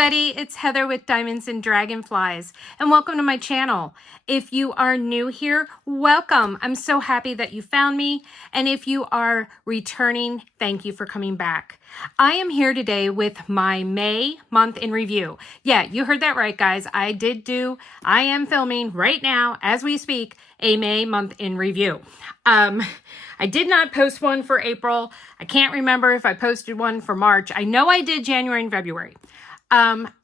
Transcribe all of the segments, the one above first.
everybody, it's Heather with Diamonds and Dragonflies, and welcome to my channel. If you are new here, welcome. I'm so happy that you found me, and if you are returning, thank you for coming back. I am here today with my May month in review. Yeah, you heard that right, guys. I am filming right now, as we speak, a May month in review. I did not post one for April. I can't remember if I posted one for March. I know I did January and February.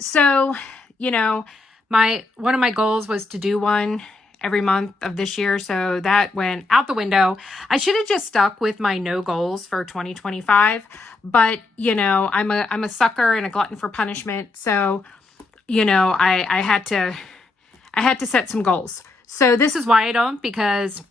So, you know, one of my goals was to do one every month of this year. So that went out the window. I should have just stuck with my no goals for 2025. But, you know, I'm a sucker and a glutton for punishment. So, you know, I had to set some goals. So this is why I don't, because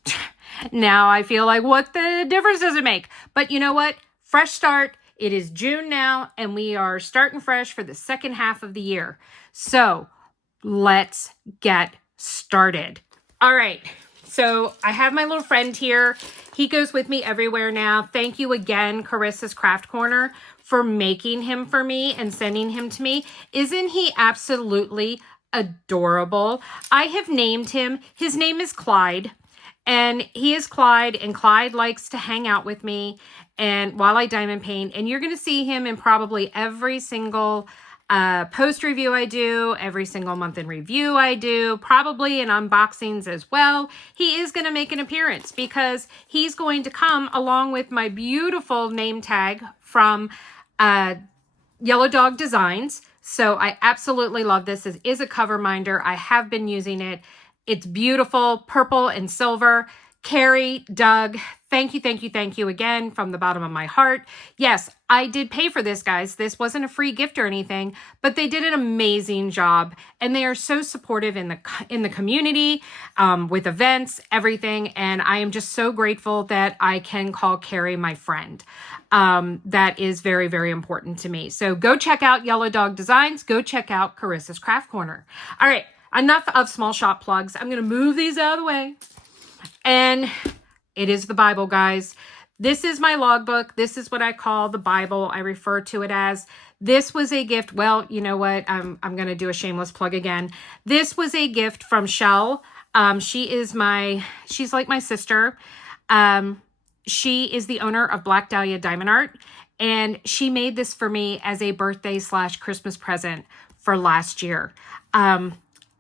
now I feel like, what the difference does it make? But you know what? Fresh start. It is June now, and we are starting fresh for the second half of the year. So let's get started. All right. So I have my little friend here. He goes with me everywhere now. Thank you again, Carissa's Craft Corner, for making him for me and sending him to me. Isn't he absolutely adorable? I have named him. His name is Clyde. And he is Clyde, and Clyde likes to hang out with me and while I diamond paint. And you're going to see him in probably every single post review I do, every single month in review I do, probably in unboxings as well. He is going to make an appearance because he's going to come along with my beautiful name tag from WendyK Designs. So I absolutely love this. This is a cover minder. I have been using it. It's beautiful, purple and silver. Carrie, Doug, thank you again from the bottom of my heart. Yes, I did pay for this, guys. This wasn't a free gift or anything, but they did an amazing job, and they are so supportive in the community, with events, everything, and I am just so grateful that I can call Carrie my friend. That is very, very important to me. So go check out WendyK Designs. Go check out Carissa's Craft Corner. All right. Enough of small shop plugs. I'm going to move these out of the way. And it is the Bible, guys. This is my logbook. This is what I call the Bible. I refer to it as. This was a gift. Well, you know what? I'm going to do a shameless plug again. This was a gift from Shell. She's like my sister. She is the owner of Black Dahlia Diamond Art. And she made this for me as a birthday/Christmas present for last year.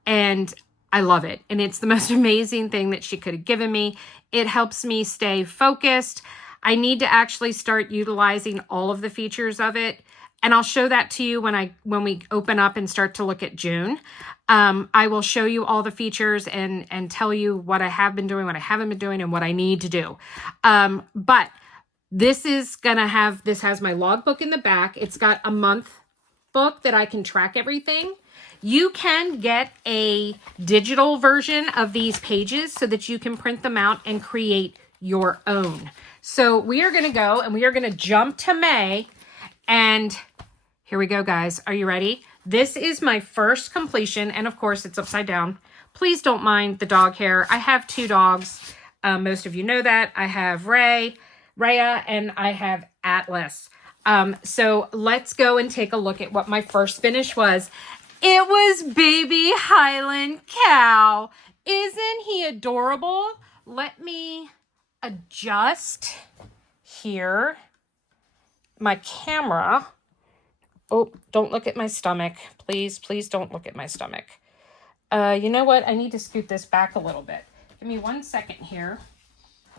And I love it. And it's the most amazing thing that she could have given me. It helps me stay focused. I need to actually start utilizing all of the features of it. And I'll show that to you when we open up and start to look at June. I will show you all the features and tell you what I have been doing, what I haven't been doing, and what I need to do. But this has my logbook in the back. It's got a month book that I can track everything. You can get a digital version of these pages so that you can print them out and create your own. So we are going to go and we are going to jump to May. And here we go, guys. Are you ready? This is my first completion. And of course, it's upside down. Please don't mind the dog hair. I have two dogs. Most of you know that. I have Rhea, and I have Atlas. So let's go and take a look at what my first finish was. It was baby Highland Cow. Isn't he adorable? Let me adjust here my camera. Oh, don't look at my stomach. Please don't look at my stomach. You know what? I need to scoot this back a little bit. Give me 1 second here.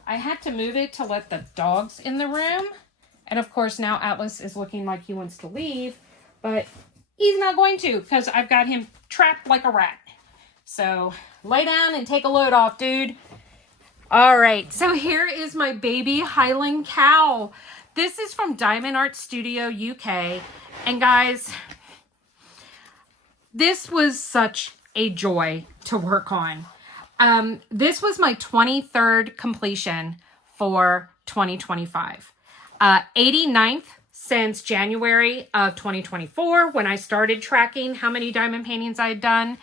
I had to move it to let the dogs in the room. And of course, now Atlas is looking like he wants to leave, but he's not going to because I've got him trapped like a rat. So lay down and take a load off, dude. All right. So here is my baby Highland Cow. This is from Diamond Art Studio, UK. And guys, this was such a joy to work on. This was my 23rd completion for 2025. 89th since January of 2024 when I started tracking how many diamond paintings I had done.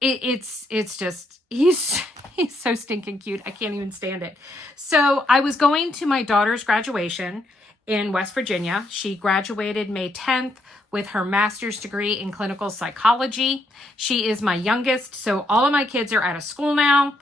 It's just, he's so stinking cute. I can't even stand it. So I was going to my daughter's graduation in West Virginia. She graduated May 10th with her master's degree in clinical psychology. She is my youngest, so all of my kids are out of school now,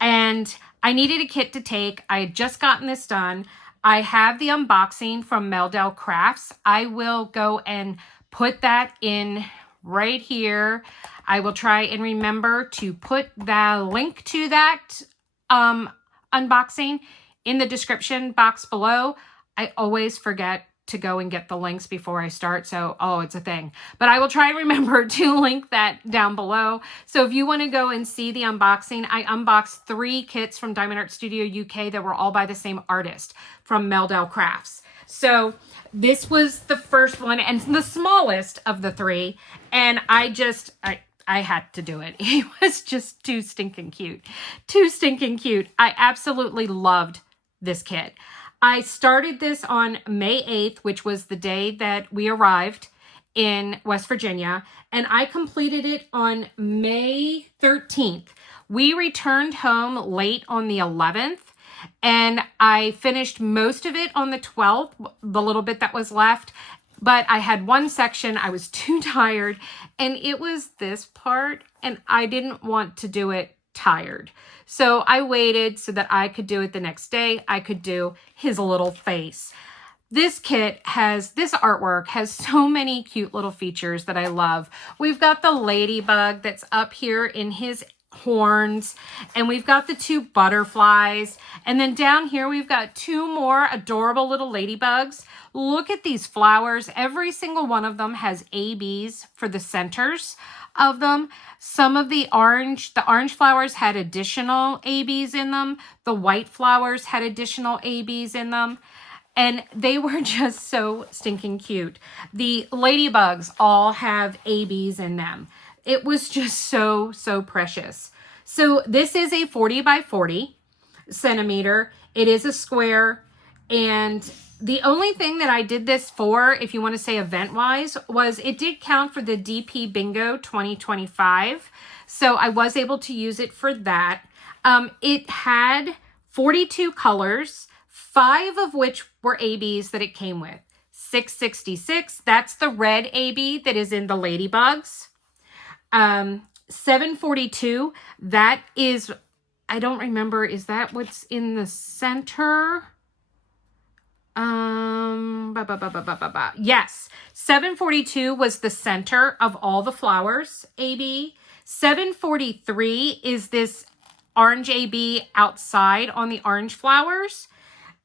and I needed a kit to take. I had just gotten this done. I have the unboxing from Meldell Crafts. I will go and put that in right here. I will try and remember to put the link to that unboxing in the description box below. I always forget to go and get the links before I start, so it's a thing. But I will try and remember to link that down below. So if you want to go and see the unboxing, I unboxed 3 kits from Diamond Art Studio UK that were all by the same artist from Meldell Crafts. So this was the first one and the smallest of the 3, and I had to do it. It was just too stinking cute. Too stinking cute. I absolutely loved this kit. I started this on May 8th, which was the day that we arrived in West Virginia, and I completed it on May 13th. We returned home late on the 11th, and I finished most of it on the 12th, the little bit that was left, but I had one section, I was too tired, and it was this part, and I didn't want to do it tired. So I waited so that I could do it the next day. I could do his little face. This artwork has so many cute little features that I love. We've got the ladybug that's up here in his horns, and we've got the 2 butterflies, and then down here we've got 2 more adorable little ladybugs. Look at these flowers. Every single one of them has ABs for the centers of them. Some of the orange flowers had additional ABs in them. The white flowers had additional ABs in them. And they were just so stinking cute. The ladybugs all have ABs in them. It was just so, so precious. So this is a 40 by 40 centimeter. It is a square. And the only thing that I did this for, if you want to say event-wise, was it did count for the DP Bingo 2025. So I was able to use it for that. It had 42 colors, 5 of which were ABs that it came with. 666, that's the red AB that is in the ladybugs. 742, that is, I don't remember, is that what's in the center? Yes, 742 was the center of all the flowers AB. 743 is this orange AB outside on the orange flowers.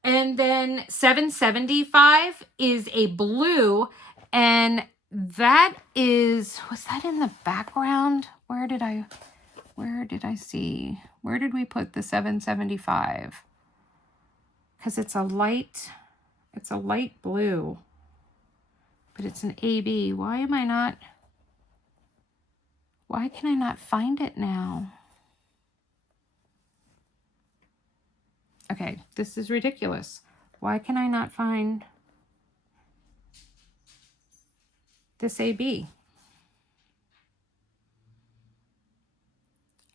And then 775 is a blue, and that is, was that in the background? Where did we put the 775? Because it's a light blue, but it's an AB. Why can I not find it now? Okay, this is ridiculous. Why can I not find this AB?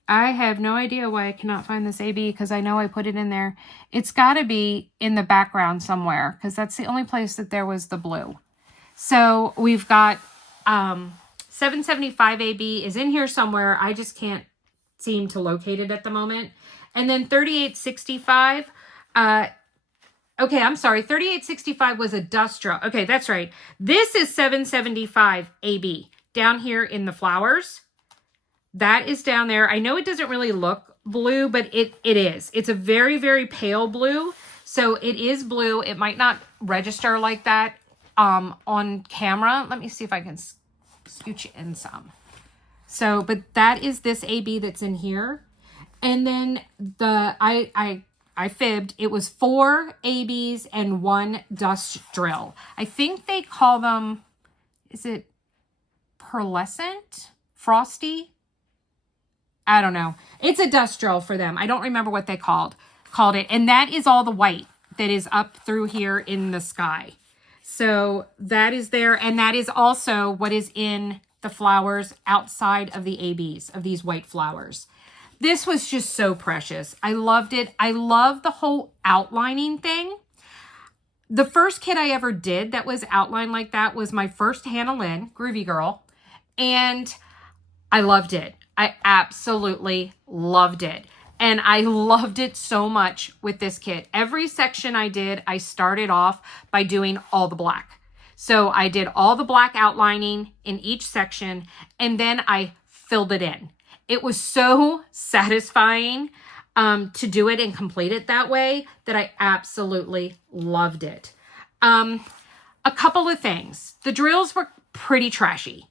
I have no idea why I cannot find this AB, because I know I put it in there. It's got to be in the background somewhere, because that's the only place that there was the blue. So we've got 775 AB is in here somewhere. I just can't seem to locate it at the moment. And then 3865, okay, I'm sorry, 3865 was a dust draw. Okay, that's right. This is 775 AB down here in the flowers. That is down there. I know it doesn't really look blue, but it is. It's a very, very pale blue. So it is blue. It might not register like that on camera. Let me see if I can scooch in some. So, but that is this AB that's in here. And then I fibbed. It was 4 ABs and 1 dust drill. I think they call them, is it pearlescent? Frosty? I don't know. It's a dust drill for them. I don't remember what they called it. And that is all the white that is up through here in the sky. So that is there. And that is also what is in the flowers outside of the ABs, of these white flowers. This was just so precious. I loved it. I love the whole outlining thing. The first kit I ever did that was outlined like that was my first Hannah Lynn, Groovy Girl. And I loved it. I absolutely loved it. And I loved it so much with this kit. Every section I did, I started off by doing all the black. So I did all the black outlining in each section, and then I filled it in. It was so satisfying to do it and complete it that way that I absolutely loved it. A couple of things. The drills were pretty trashy.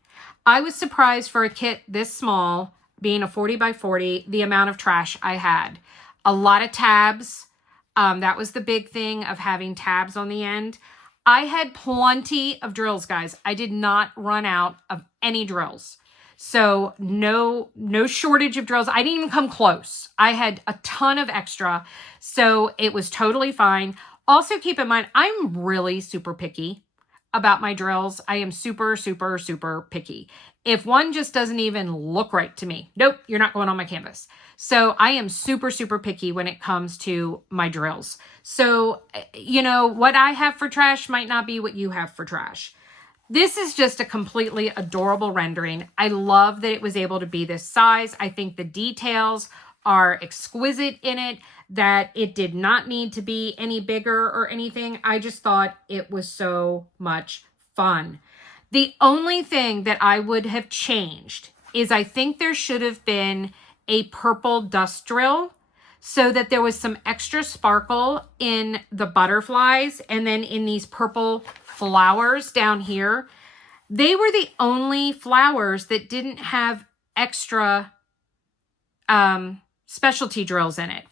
I was surprised for a kit this small, being a 40 by 40, the amount of trash I had. A lot of tabs. That was the big thing of having tabs on the end. I had plenty of drills, guys. I did not run out of any drills. So no shortage of drills. I didn't even come close. I had a ton of extra. So it was totally fine. Also keep in mind, I'm really super picky about my drills. I am super, super, super picky. If one just doesn't even look right to me, nope, you're not going on my canvas. So I am super, super picky when it comes to my drills. So, you know, what I have for trash might not be what you have for trash. This is just a completely adorable rendering. I love that it was able to be this size. I think the details are exquisite in it, that it did not need to be any bigger or anything. I just thought it was so much fun. The only thing that I would have changed is I think there should have been a purple dust drill so that there was some extra sparkle in the butterflies and then in these purple flowers down here. They were the only flowers that didn't have extra specialty drills in it.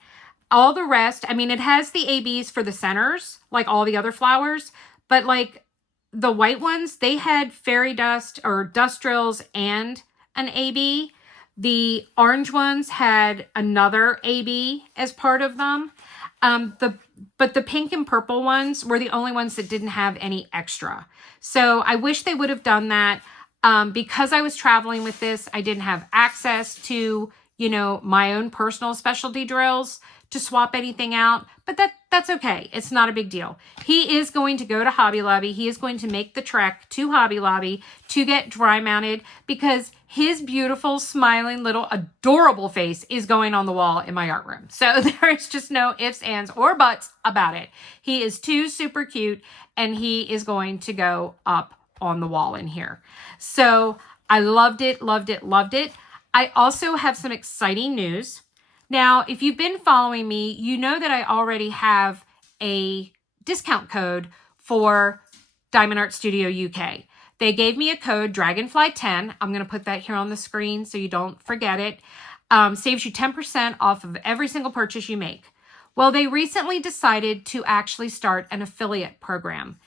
All the rest, I mean, it has the ABs for the centers, like all the other flowers, but like the white ones, they had fairy dust or dust drills and an AB. The orange ones had another AB as part of them. But the pink and purple ones were the only ones that didn't have any extra. So I wish they would have done that. Because I was traveling with this, I didn't have access to, you know, my own personal specialty drills to swap anything out, but that's okay. It's not a big deal. He is going to go to Hobby Lobby. He is going to make the trek to Hobby Lobby to get dry mounted because his beautiful, smiling, little, adorable face is going on the wall in my art room. So there is just no ifs, ands, or buts about it. He is too super cute, and he is going to go up on the wall in here. So I loved it, loved it, loved it. I also have some exciting news. Now, if you've been following me, you know that I already have a discount code for Diamond Art Studio UK. They gave me a code, Dragonfly10. I'm going to put that here on the screen so you don't forget it. Saves you 10% off of every single purchase you make. Well, they recently decided to actually start an affiliate program.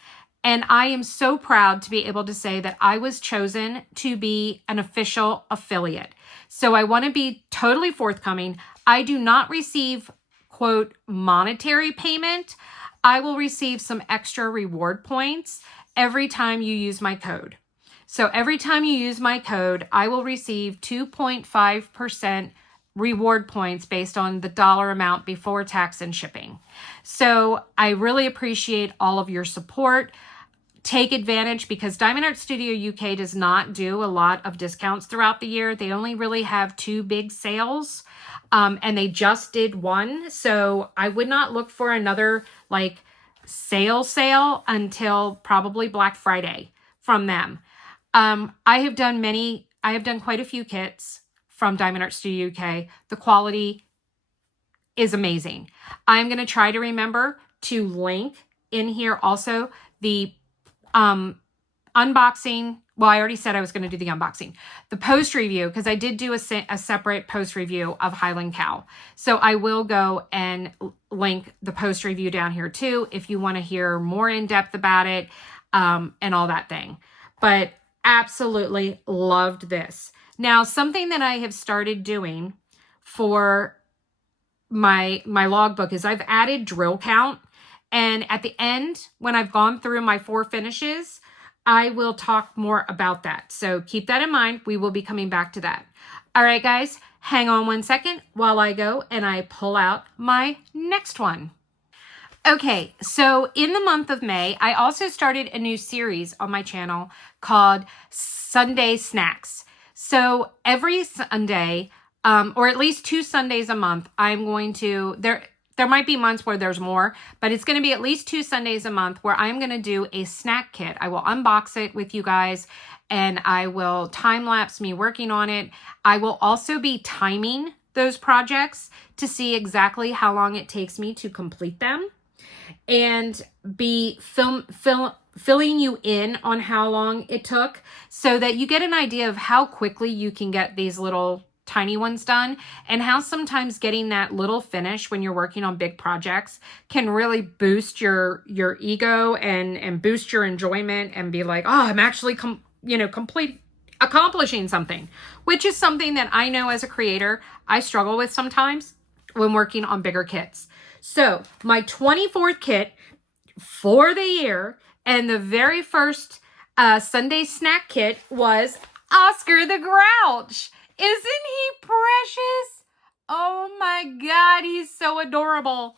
And I am so proud to be able to say that I was chosen to be an official affiliate. So I want to be totally forthcoming. I do not receive, quote, monetary payment. I will receive some extra reward points every time you use my code. So every time you use my code, I will receive 2.5% reward points based on the dollar amount before tax and shipping. So I really appreciate all of your support. Take advantage because Diamond Art Studio UK does not do a lot of discounts throughout the year. They only really have 2 big sales, and they just did one. So I would not look for another like sale until probably Black Friday from them. I have done quite a few kits from Diamond Art Studio UK. The quality is amazing. I'm going to try to remember to link in here also the unboxing. Well, I already said I was going to do the unboxing. The post review, because I did do a separate post review of Highland Cow. So I will go and link the post review down here too, if you want to hear more in depth about it, and all that thing. But absolutely loved this. Now, something that I have started doing for my logbook is I've added drill count. And at the end, when I've gone through my 4 finishes, I will talk more about that. So keep that in mind. We will be coming back to that. All right, guys, hang on one second while I go and I pull out my next one. Okay, so in the month of May, I also started a new series on my channel called Sunday Snacks. So every Sunday, or at least 2 Sundays a month, I'm going to, there might be months where there's more, but it's going to be at least 2 Sundays a month where I'm going to do a snack kit. I will unbox it with you guys and I will time lapse me working on it. I will also be timing those projects to see exactly how long it takes me to complete them, and be filling you in on how long it took so that you get an idea of how quickly you can get these little tiny ones done, and how sometimes getting that little finish when you're working on big projects can really boost your ego and boost your enjoyment and be like, oh, I'm actually accomplishing something, which is something that I know as a creator I struggle with sometimes when working on bigger kits. So my 24th kit for the year, and the very first Sunday snack kit was Oscar the Grouch. Isn't he precious? Oh my God, he's so adorable.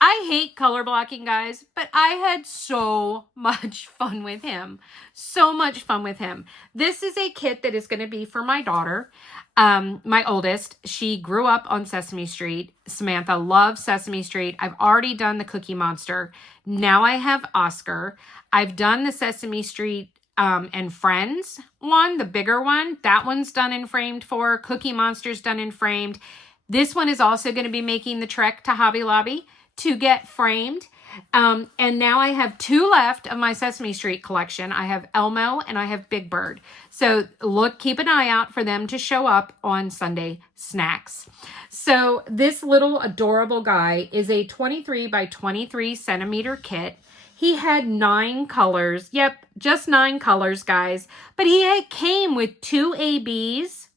I hate color blocking, guys, but I had so much fun with him. So much fun with him. This is a kit that is going to be for my daughter, my oldest. She grew up on Sesame Street. Samantha loves Sesame Street. I've already done the Cookie Monster. Now I have Oscar. I've done the Sesame Street and Friends one, the bigger one. That one's done and framed for. Cookie Monster's done and framed. This one is also going to be making the trek to Hobby Lobby to get framed. And now I have 2 left of my Sesame Street collection. I have Elmo and I have Big Bird. So keep an eye out for them to show up on Sunday Snacks. So this little adorable guy is a 23 by 23 centimeter kit. He had 9 colors. Yep, just 9 colors, guys. But he came with 2 ABs.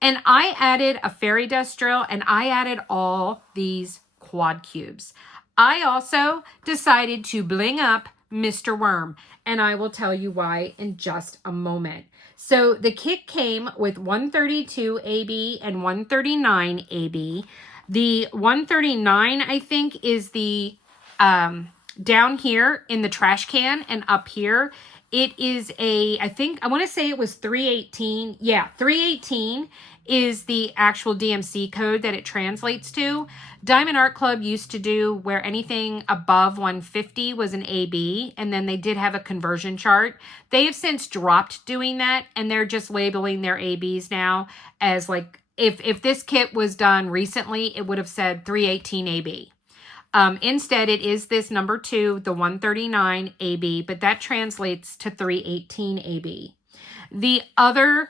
And I added a fairy dust drill, and I added all these quad cubes. I also decided to bling up Mr. Worm, and I will tell you why in just a moment. So the kit came with 132 AB and 139 AB. The 139, I think, is the down here in the trash can, and up here it is I want to say it was 318. Yeah, 318 is the actual DMC code that it translates to. Diamond Art Club used to do where anything above 150 was an AB, and then they did have a conversion chart. They have since dropped doing that, and they're just labeling their ABs now as like, if this kit was done recently, it would have said 318 AB. Instead, it is this number 2, the 139 AB, but that translates to 318 AB. The other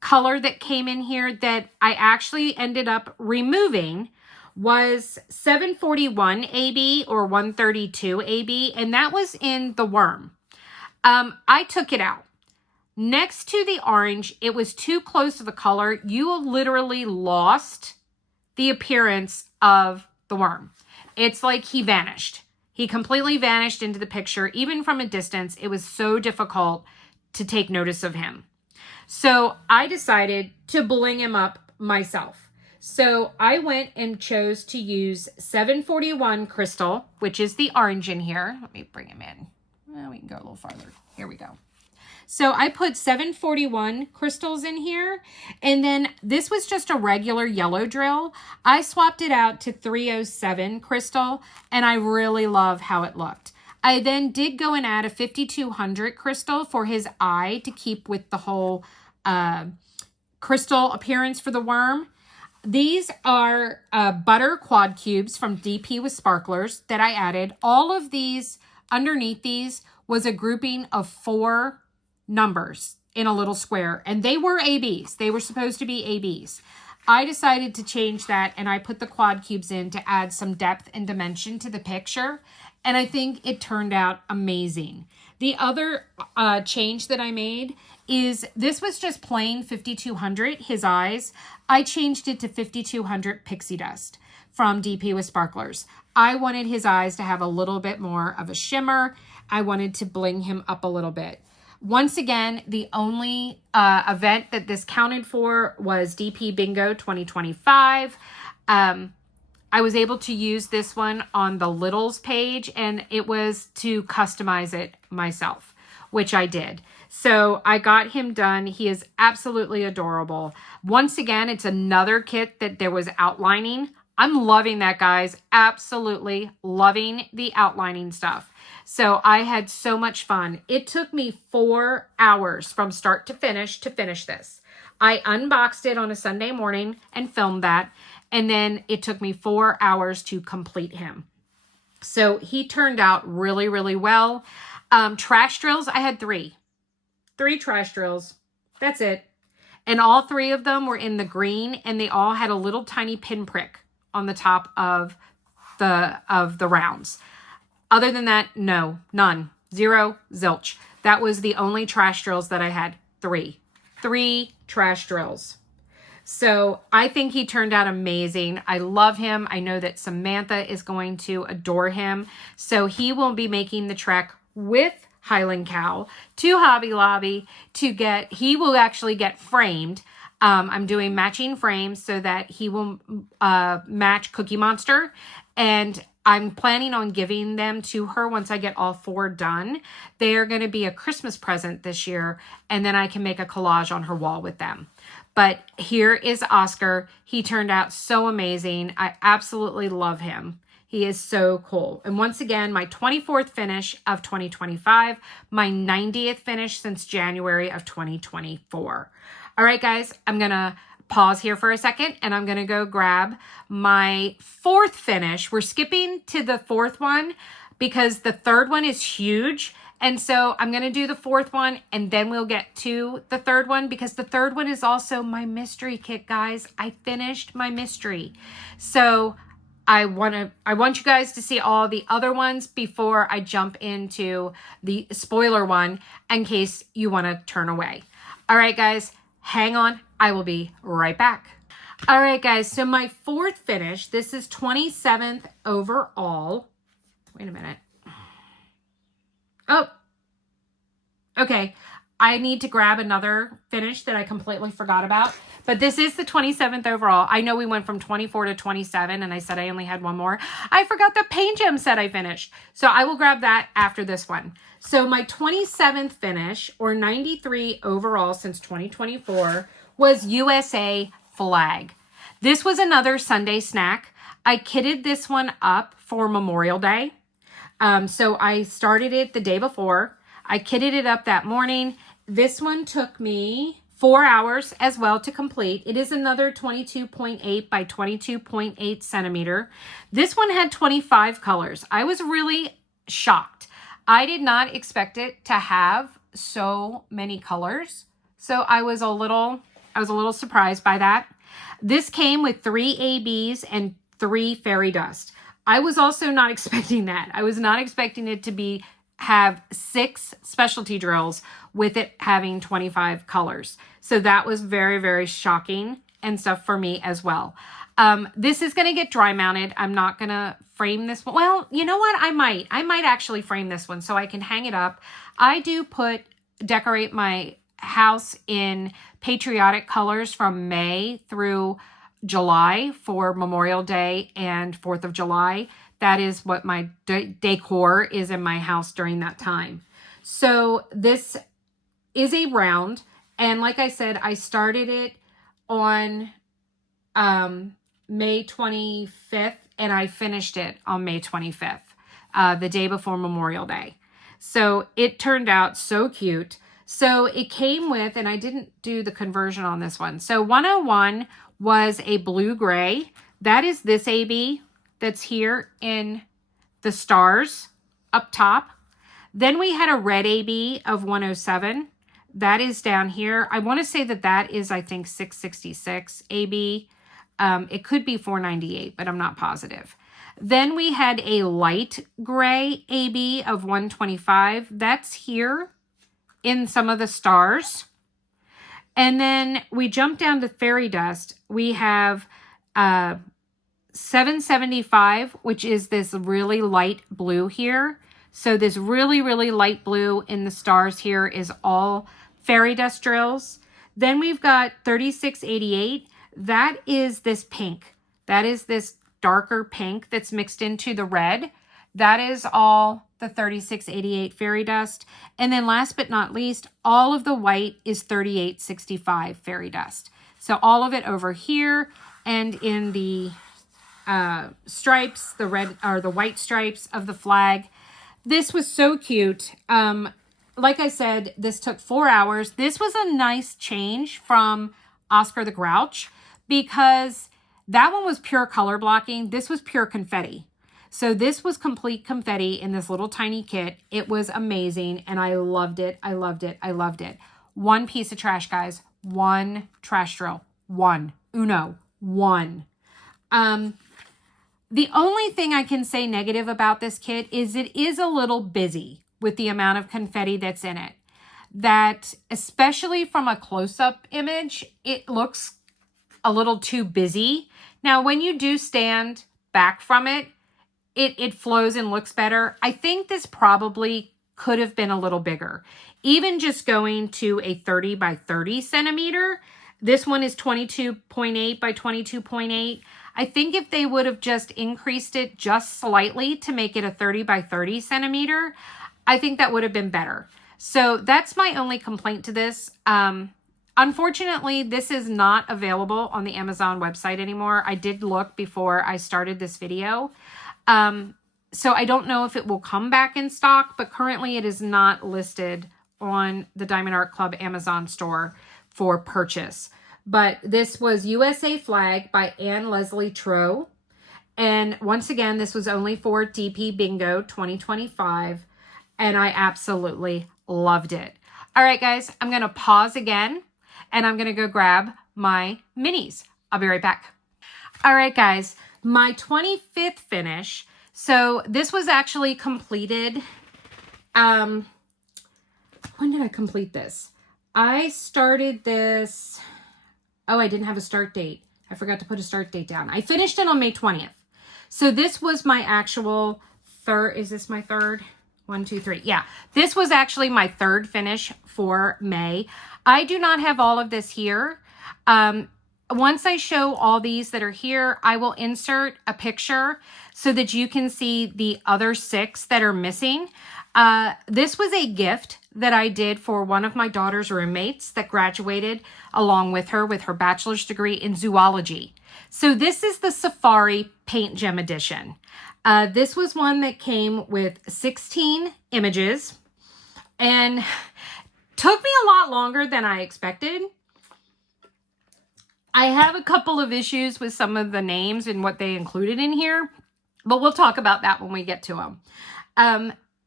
color that came in here that I actually ended up removing was 741 AB or 132 AB, and that was in the worm. I took it out. Next to the orange, it was too close to the color. You literally lost the appearance of the worm. It's like he vanished. He completely vanished into the picture. Even from a distance, it was so difficult to take notice of him. So I decided to bling him up myself. So I went and chose to use 741 crystal, which is the orange in here. Let me bring him in. Well, we can go a little farther. Here we go. So I put 741 crystals in here, and then this was just a regular yellow drill. I swapped it out to 307 crystal, and I really love how it looked. I then did go and add a 5200 crystal for his eye to keep with the whole crystal appearance for the worm. These are butter quad cubes from DP with Sparklers that I added. All of these, underneath these, was a grouping of 4 numbers in a little square, and they were ABs. They were supposed to be ABs. I decided to change that, and I put the quad cubes in to add some depth and dimension to the picture, and I think it turned out amazing. The other change that I made is this was just plain 5200, his eyes. I changed it to 5200 pixie dust from DP with Sparklers. I wanted his eyes to have a little bit more of a shimmer. I wanted to bling him up a little bit. Once again, the only event that this counted for was DP Bingo 2025. I was able to use this one on the Littles page, and it was to customize it myself, which I did. So I got him done. He is absolutely adorable. Once again, it's another kit that there was outlining. I'm loving that, guys. Absolutely loving the outlining stuff. So I had so much fun. It took me 4 hours from start to finish this. I unboxed it on a Sunday morning and filmed that. And then it took me 4 hours to complete him. So he turned out really, really well. Trash drills, I had 3. 3 trash drills. That's it. And all 3 of them were in the green, and they all had a little tiny pinprick on the top of the rounds. Other than that, no, none. 0, zilch. That was the only trash drills that I had. 3 trash drills. So I think he turned out amazing. I love him. I know that Samantha is going to adore him. So he will be making the trek with Highland Cow to Hobby Lobby he will actually get framed. I'm doing matching frames so that he will match Cookie Monster. And I'm planning on giving them to her once I get all 4 done. They are going to be a Christmas present this year. And then I can make a collage on her wall with them. But here is Oscar. He turned out so amazing. I absolutely love him. He is so cool. And once again, my 24th finish of 2025, my 90th finish since January of 2024. All right, guys, I'm going to pause here for a second and I'm going to go grab my 4th finish. We're skipping to the 4th one because the 3rd one is huge. And so I'm going to do the 4th one and then we'll get to the 3rd one because the 3rd one is also my mystery kit, guys. I finished my mystery. So I want you guys to see all the other ones before I jump into the spoiler one in case you want to turn away. All right, guys, hang on. I will be right back. All right, guys, so my 4th finish, this is 27th overall. Wait a minute. Oh, okay. I need to grab another finish that I completely forgot about. But this is the 27th overall. I know we went from 24 to 27, and I said I only had one more. I forgot the paint gem set I finished. So I will grab that after this one. So my 27th finish, or 93 overall since 2024, was USA Flag. This was another Sunday snack. I kitted this one up for Memorial Day. So I started it the day before. I kitted it up that morning. This one took me 4 hours as well to complete. It is another 22.8 by 22.8 centimeter. This one had 25 colors. I was really shocked. I did not expect it to have so many colors. So I was a little surprised by that. This came with 3 ABs and 3 fairy dust. I was also not expecting that. I was not expecting it to have 6 specialty drills with it having 25 colors. So that was very, very shocking and stuff for me as well. This is going to get dry mounted. I'm not going to frame this one. Well, you know what? I might actually frame this one so I can hang it up. I do decorate my house in patriotic colors from May through July for Memorial Day and 4th of July. That is what my decor is in my house during that time. So this is a round. And like I said, I started it on May 25th and I finished it on May 25th, the day before Memorial Day. So it turned out so cute. So it came with, and I didn't do the conversion on this one. So 101 was a blue-gray. That is this AB that's here in the stars up top. Then we had a red AB of 107. That is down here. I want to say that is, I think, 666 AB. It could be 498, but I'm not positive. Then we had a light gray AB of 125. That's here in some of the stars. And then we jump down to fairy dust. We have 775, which is this really light blue here. So this really, really light blue in the stars here is all fairy dust drills. Then we've got 3688. That is this pink. That is this darker pink that's mixed into the red. That is all the 3688 fairy dust. And then last but not least, all of the white is 3865 fairy dust. So all of it over here and in the stripes, the red or the white stripes of the flag. This was so cute. Like I said, this took 4 hours. This was a nice change from Oscar the Grouch because that one was pure color blocking. This was pure confetti. So this was complete confetti in this little tiny kit. It was amazing and I loved it. I loved it. I loved it. One piece of trash, guys. One trash drill. One. Uno. One. The only thing I can say negative about this kit is it is a little busy with the amount of confetti that's in it. That, especially from a close-up image, it looks a little too busy. Now, when you do stand back from it, it flows and looks better. I think this probably could have been a little bigger. Even just going to a 30 by 30 centimeter, this one is 22.8 by 22.8. I think if they would have just increased it just slightly to make it a 30 by 30 centimeter, I think that would have been better. So that's my only complaint to this. Unfortunately, this is not available on the Amazon website anymore. I did look before I started this video. So I don't know if it will come back in stock, but currently it is not listed on the Diamond Art Club Amazon store for purchase. But this was USA Flag by Anne Leslie Troe. And once again, this was only for DP Bingo 2025. And I absolutely loved it. All right, guys, I'm going to pause again and I'm going to go grab my minis. I'll be right back. All right, guys, my 25th finish. So this was actually completed. When did I complete this? I started this. Oh, I didn't have a start date. I forgot to put a start date down. I finished it on May 20th. So this was my actual third. Is this my third? 1, 2, 3. Yeah, this was actually my third finish for May. I do not have all of this here. Once I show all these that are here, I will insert a picture so that you can see the other 6 that are missing. This was a gift that I did for one of my daughter's roommates that graduated along with her bachelor's degree in zoology. So this is the Safari Paint Gem Edition. This was one that came with 16 images and took me a lot longer than I expected. I have a couple of issues with some of the names and what they included in here, but we'll talk about that when we get to them.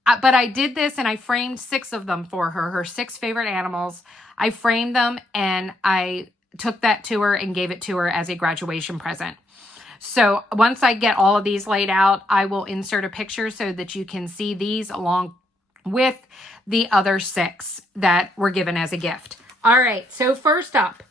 But I did this and I framed 6 of them for her 6 favorite animals. I framed them and I took that to her and gave it to her as a graduation present. So once I get all of these laid out, I will insert a picture so that you can see these along with the other 6 that were given as a gift. All right, so first up.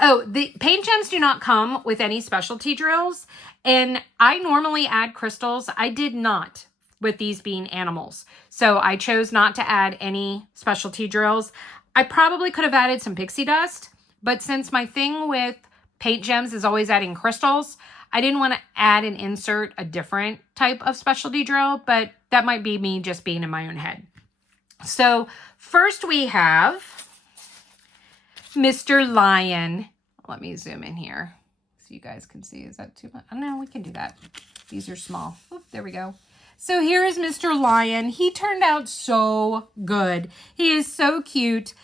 Oh, the paint gems do not come with any specialty drills, and I normally add crystals. I did not with these being animals, so I chose not to add any specialty drills. I probably could have added some pixie dust, but since my thing with paint gems is always adding crystals, I didn't want to add and insert a different type of specialty drill, but that might be me just being in my own head. So first we have Mr. Lion. Let me zoom in here so you guys can see. Is that too much? Oh, no, we can do that. These are small. Oop, there we go. So here is Mr. Lion. He turned out so good. He is so cute.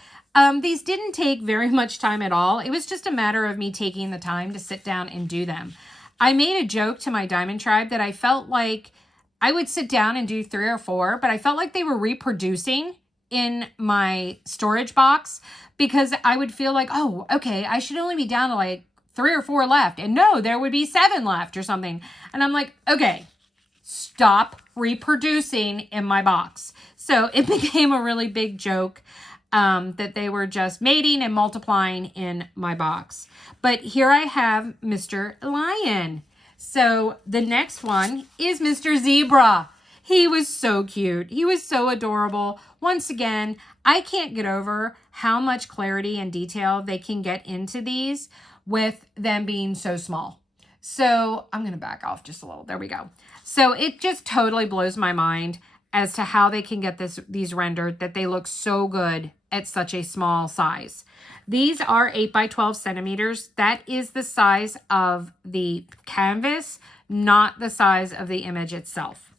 These didn't take very much time at all. It was just a matter of me taking the time to sit down and do them. I made a joke to my Diamond Tribe that I felt like I would sit down and do 3 or 4, but I felt like they were reproducing in my storage box because I would feel like, oh, okay, I should only be down to like 3 or 4 left. And no, there would be 7 left or something. And I'm like, okay, stop reproducing in my box. So it became a really big joke that they were just mating and multiplying in my box. But here I have Mr. Lion. So the next one is Mr. Zebra. He was so cute. He was so adorable. Once again, I can't get over how much clarity and detail they can get into these with them being so small. So I'm going to back off just a little. There we go. So it just totally blows my mind as to how they can get these rendered, that they look so good at such a small size. These are 8 by 12 centimeters. That is the size of the canvas, not the size of the image itself.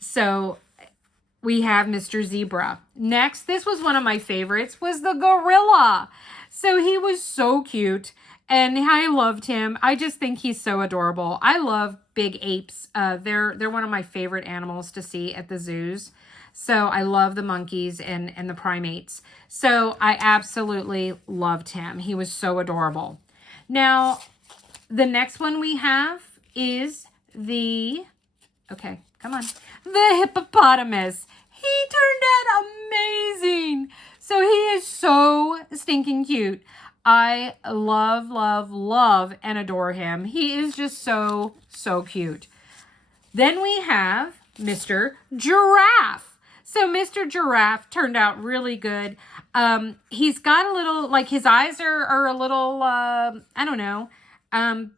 So we have Mr. Zebra. Next, this was one of my favorites, was the gorilla. So he was so cute and I loved him. I just think he's so adorable. I love big apes. They're one of my favorite animals to see at the zoos. So I love the monkeys and the primates. So I absolutely loved him. He was so adorable. Now, the next one we have is the, okay, come on, the hippopotamus. He turned out amazing. So he is so stinking cute. I love, love, love and adore him. He is just so, so cute. Then we have Mr. Giraffe. So Mr. Giraffe turned out really good. He's got a little, like his eyes are a little, I don't know.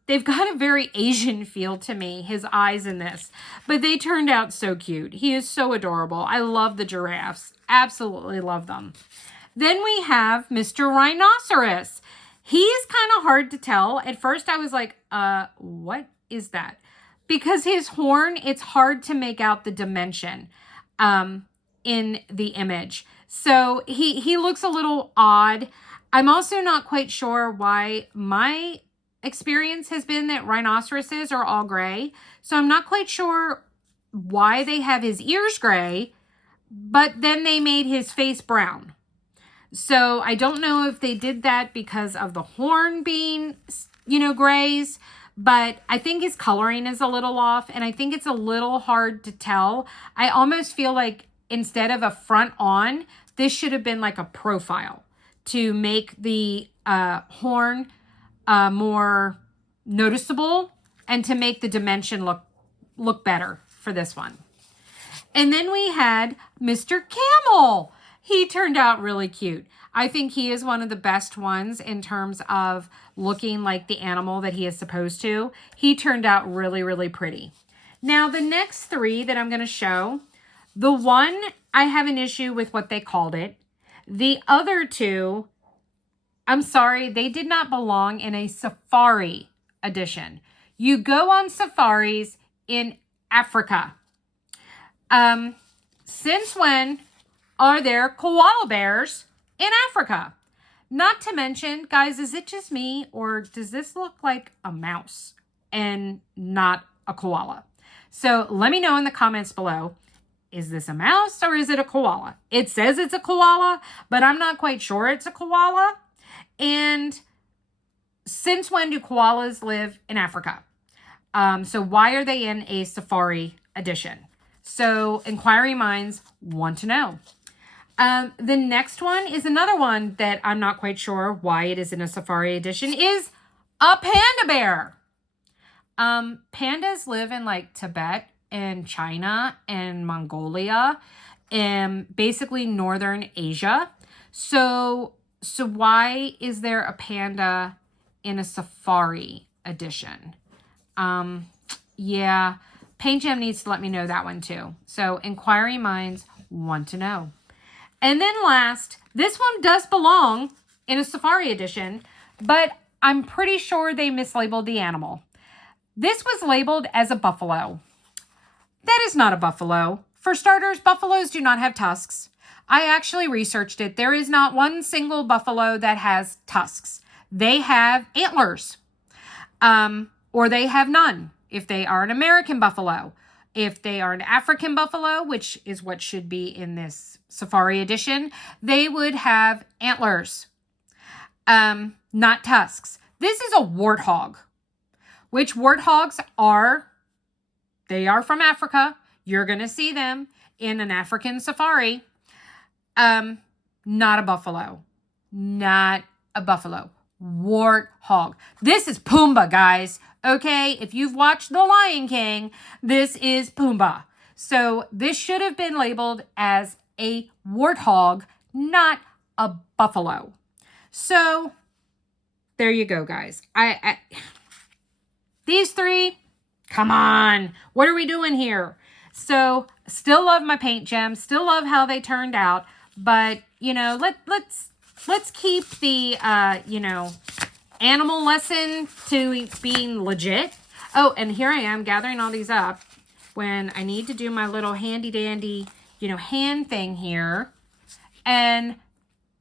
They've got a very Asian feel to me, his eyes in this. But they turned out so cute. He is so adorable. I love the giraffes. Absolutely love them. Then we have Mr. Rhinoceros. He is kind of hard to tell. At first I was like, what is that? Because his horn, it's hard to make out the dimension in the image. So he looks a little odd. I'm also not quite sure why. My experience has been that rhinoceroses are all gray. So I'm not quite sure why they have his ears gray, but then they made his face brown. So I don't know if they did that because of the horn being, you know, grays, but I think his coloring is a little off and I think it's a little hard to tell. I almost feel like instead of a front on, this should have been like a profile to make the horn more noticeable and to make the dimension look better for this one. And then we had Mr. Camel. He turned out really cute. I think he is one of the best ones in terms of looking like the animal that he is supposed to. He turned out really, really pretty. Now, the next three that I'm going to show, the one, I have an issue with what they called it. The other two, I'm sorry, they did not belong in a safari edition. You go on safaris in Africa. Since when are there koala bears in Africa? Not to mention, guys, is it just me or does this look like a mouse and not a koala? So let me know in the comments below. Is this a mouse or is it a koala? It says it's a koala, but I'm not quite sure it's a koala. And since when do koalas live in Africa? So why are they in a safari edition? So inquiring minds want to know. The next one is another one that I'm not quite sure why it is in a safari edition, is a panda bear. Pandas live in like Tibet and China and Mongolia and basically northern Asia. So why is there a panda in a safari edition? Yeah, Paint Jam needs to let me know that one too. So inquiring minds want to know. And then last, this one does belong in a safari edition, but I'm pretty sure they mislabeled the animal. This was labeled as a buffalo. That is not a buffalo. For starters, buffaloes do not have tusks. I actually researched it. There is not one single buffalo that has tusks. They have antlers, or they have none if they are an American buffalo. If they are an African buffalo, which is what should be in this safari edition, they would have antlers, not tusks. This is a warthog, which warthogs are, they are from Africa. You're going to see them in an African safari. Not a buffalo. Not a buffalo. Warthog. This is Pumbaa, guys. Okay, if you've watched The Lion King, this is Pumbaa. So this should have been labeled as a warthog, not a buffalo. So there you go, guys. These three, come on. What are we doing here? So still love my paint gems. Still love how they turned out. But, you know, let's keep the, you know, animal lesson to being legit. Oh, and here I am gathering all these up when I need to do my little handy dandy, you know, hand thing here. And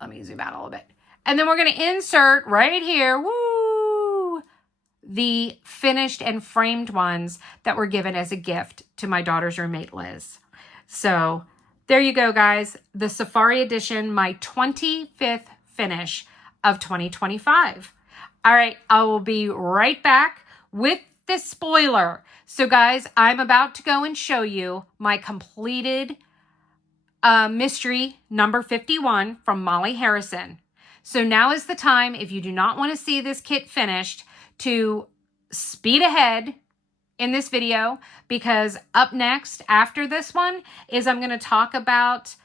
let me zoom out a little bit. And then we're going to insert right here, woo, the finished and framed ones that were given as a gift to my daughter's roommate, Liz. So there you go, guys. The Safari Edition, my 25th finish of 2025. All right, I will be right back with the spoiler. So guys, I'm about to go and show you my completed mystery number 51 from Molly Harrison. So now is the time, if you do not want to see this kit finished, to speed ahead in this video, because up next after this one is I'm going to talk about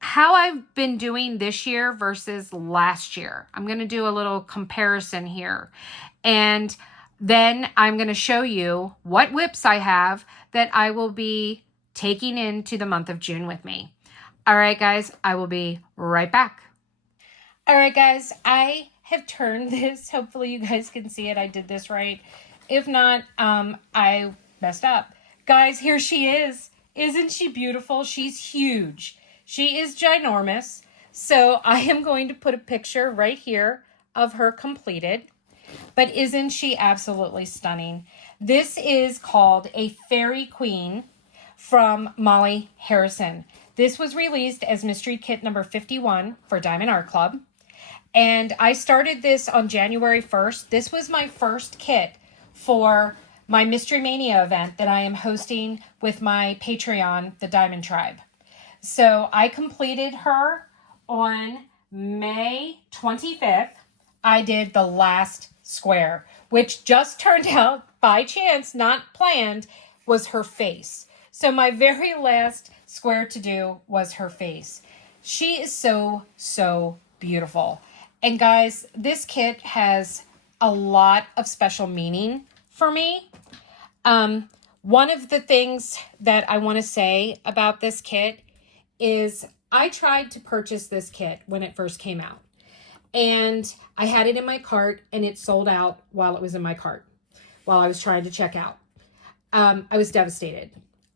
how I've been doing this year versus last year. I'm going to do a little comparison here. And then I'm going to show you what whips I have that I will be taking into the month of June with me. All right, guys, I will be right back. All right, guys, I have turned this. Hopefully you guys can see it. I did this right. If not, I messed up. Guys, here she is. Isn't she beautiful? She's huge. She is ginormous. So I am going to put a picture right here of her completed. But isn't she absolutely stunning? This is called a Fairy Queen from Molly Harrison. This was released as Mystery Kit number 51 for Diamond Art Club. And I started this on January 1st. This was my first kit for my Mystery Mania event that I am hosting with my Patreon, the Diamond Tribe. So I completed her on May 25th. I did the last square, which just turned out by chance, not planned, was her face. So my very last square to do was her face. She is so, so beautiful. And guys, this kit has a lot of special meaning for me. One of the things that I want to say about this kit is I tried to purchase this kit when it first came out. And I had it in my cart and it sold out while it was in my cart, while I was trying to check out. I was devastated.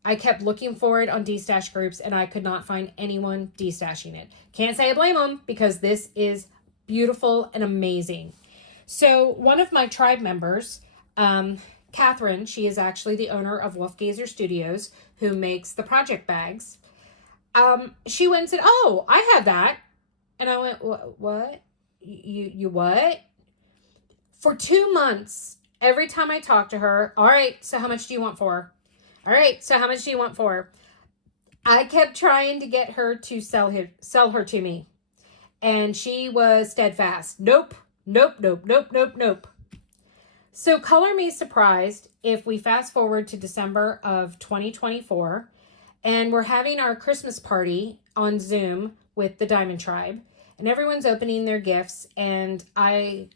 I kept looking for it on destash groups and I could not find anyone destashing it. Can't say I blame them, because this is beautiful and amazing. So one of my tribe members, Catherine, she is actually the owner of Wolfgazer Studios, who makes the project bags. She went and said, "Oh, I have that." And I went, "What? You what?" For 2 months, every time I talked to her, "All right, so how much do you want for her? All right, so how much do you want for her?" I kept trying to get her to sell her to me. And she was steadfast. Nope, nope, nope, nope, nope, nope. So color me surprised if we fast forward to December of 2024, and we're having our Christmas party on Zoom with the Diamond Tribe, and everyone's opening their gifts, and I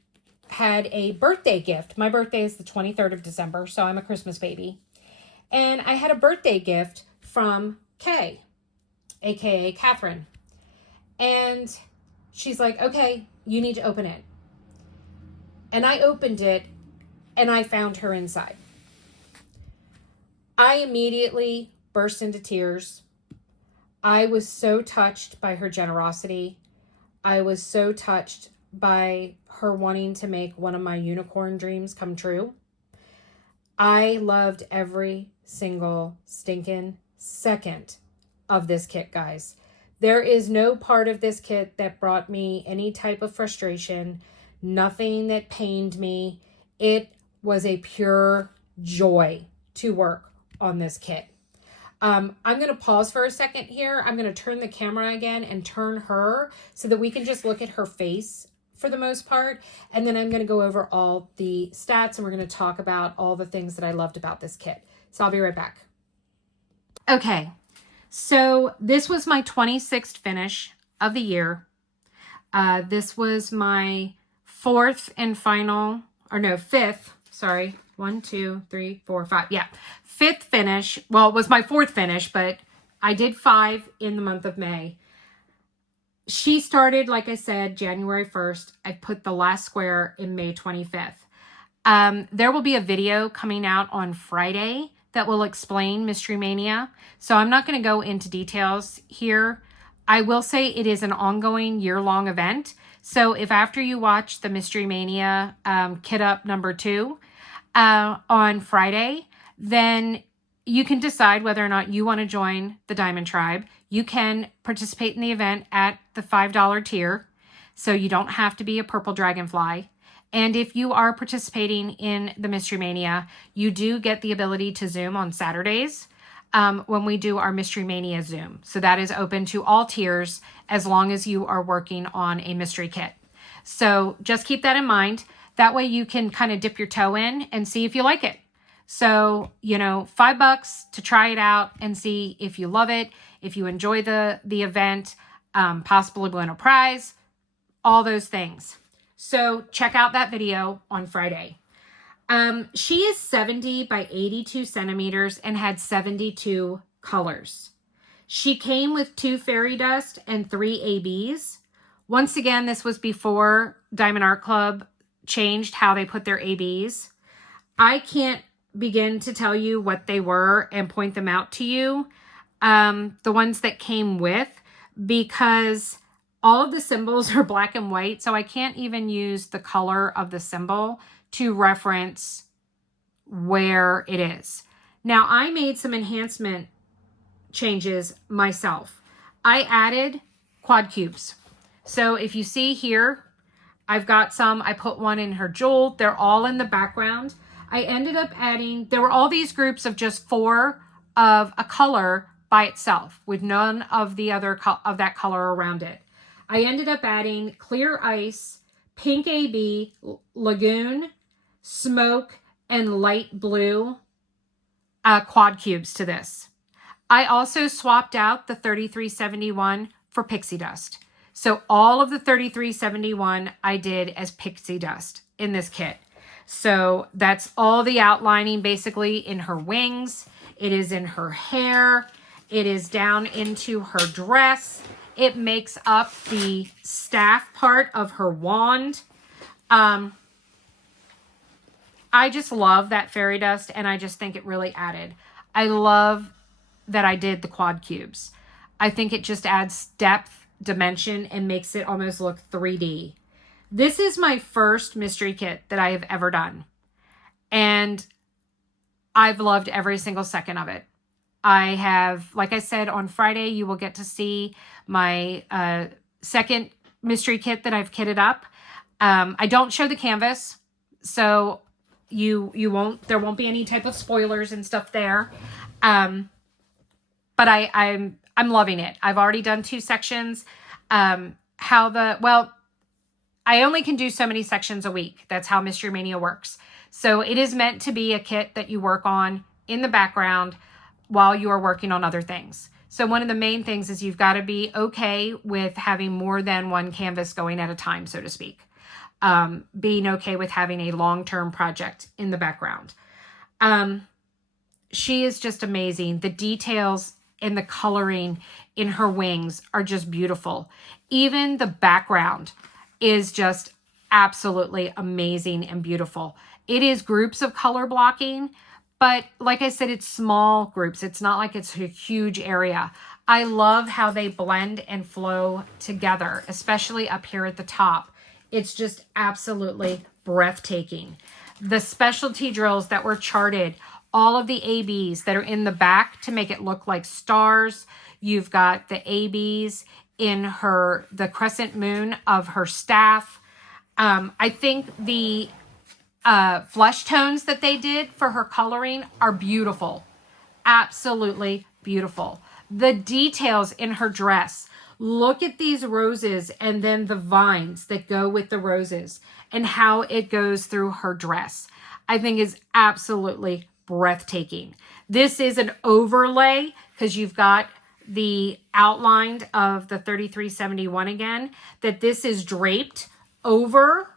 had a birthday gift. My birthday is the 23rd of December, so I'm a Christmas baby. And I had a birthday gift from Kay, aka Catherine. And she's like, "Okay, you need to open it." And I opened it and I found her inside. I immediately burst into tears. I was so touched by her generosity. I was so touched by her wanting to make one of my unicorn dreams come true. I loved every single stinking second of this kit, guys. There is no part of this kit that brought me any type of frustration, nothing that pained me. It was a pure joy to work on this kit. I'm going to pause for a second here. I'm going to turn the camera again and turn her so that we can just look at her face for the most part. And then I'm going to go over all the stats and we're going to talk about all the things that I loved about this kit. So I'll be right back. Okay. So this was my 26th finish of the year. This was my fifth sorry, 1, 2, 3, 4, 5. Yeah, 5th finish. Well, it was my 4th finish, but I did 5 in the month of May. She started, like I said, January 1st. I put the last square in May 25th. There will be a video coming out on Friday that will explain Mystery Mania. So I'm not going to go into details here. I will say it is an ongoing year-long event. So if after you watch the Mystery Mania Kit Up number 2 on Friday, then you can decide whether or not you want to join the Diamond Tribe. You can participate in the event at the $5 tier, so you don't have to be a purple dragonfly. And if you are participating in the Mystery Mania, you do get the ability to Zoom on Saturdays when we do our Mystery Mania Zoom. So that is open to all tiers as long as you are working on a mystery kit. So just keep that in mind. That way you can kind of dip your toe in and see if you like it. So, you know, $5 to try it out and see if you love it, if you enjoy the event, possibly win a prize, all those things. So check out that video on Friday. She is 70 by 82 centimeters and had 72 colors. She came with 2 fairy dust and 3 ABs. Once again, this was before Diamond Art Club changed how they put their ABs. I can't begin to tell you what they were and point them out to you. The ones that came with, because all of the symbols are black and white, so I can't even use the color of the symbol to reference where it is. Now, I made some enhancement changes myself. I added quad cubes. So if you see here, I've got some, I put one in her jewel. They're all in the background. I ended up adding, there were all these groups of just 4 of a color by itself with none of the other of that color around it. I ended up adding clear ice, pink AB, lagoon, smoke, and light blue quad cubes to this. I also swapped out the 3371 for pixie dust. So all of the 3371 I did as pixie dust in this kit. So that's all the outlining basically in her wings. It is in her hair. It is down into her dress. It makes up the staff part of her wand. I just love that fairy dust, and I just think it really added. I love that I did the quad cubes. I think it just adds depth, dimension, and makes it almost look 3D. This is my first mystery kit that I have ever done, and I've loved every single second of it. I have, like I said, on Friday, you will get to see my second mystery kit that I've kitted up. I don't show the canvas, so there won't be any type of spoilers and stuff there. But I'm loving it. I've already done 2 sections. I only can do so many sections a week. That's how Mystery Mania works. So it is meant to be a kit that you work on in the background while you are working on other things. So one of the main things is you've got to be okay with having more than one canvas going at a time, so to speak. Being okay with having a long-term project in the background. She is just amazing. The details and the coloring in her wings are just beautiful. Even the background is just absolutely amazing and beautiful. It is groups of color blocking, but like I said, it's small groups. It's not like it's a huge area. I love how they blend and flow together, especially up here at the top. It's just absolutely breathtaking. The specialty drills that were charted, all of the ABs that are in the back to make it look like stars. You've got the ABs in the crescent moon of her staff. I think the flesh tones that they did for her coloring are beautiful. Absolutely beautiful. The details in her dress. Look at these roses and then the vines that go with the roses and how it goes through her dress. I think is absolutely breathtaking. This is an overlay because you've got the outline of the 3371 again, that this is draped over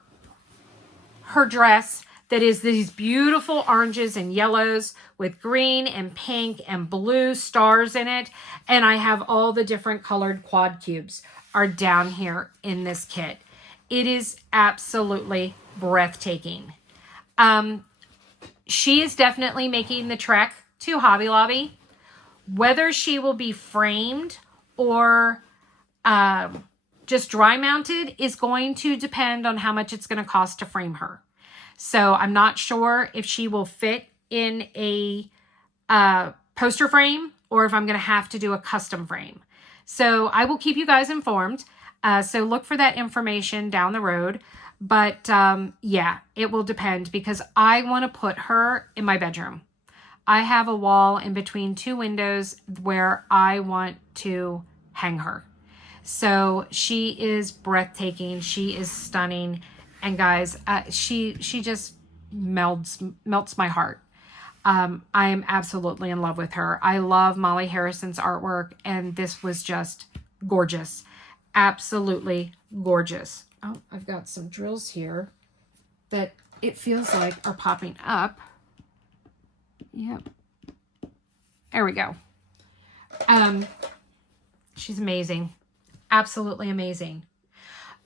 her dress. that is these beautiful oranges and yellows with green and pink and blue stars in it. And I have all the different colored quad cubes are down here in this kit. It is absolutely breathtaking. She is definitely making the trek to Hobby Lobby. Whether she will be framed or just dry mounted is going to depend on how much it's going to cost to frame her. So I'm not sure if she will fit in a poster frame or if I'm going to have to do a custom frame. So I will keep you guys informed. So look for that information down the road. But yeah, it will depend because I want to put her in my bedroom. I have a wall in between two windows where I want to hang her. So she is breathtaking. She is stunning. And guys, she just melts my heart. I am absolutely in love with her. I love Molly Harrison's artwork, and this was just gorgeous. Absolutely gorgeous. Oh, I've got some drills here that it feels like are popping up. Yep. There we go. She's amazing. Absolutely amazing.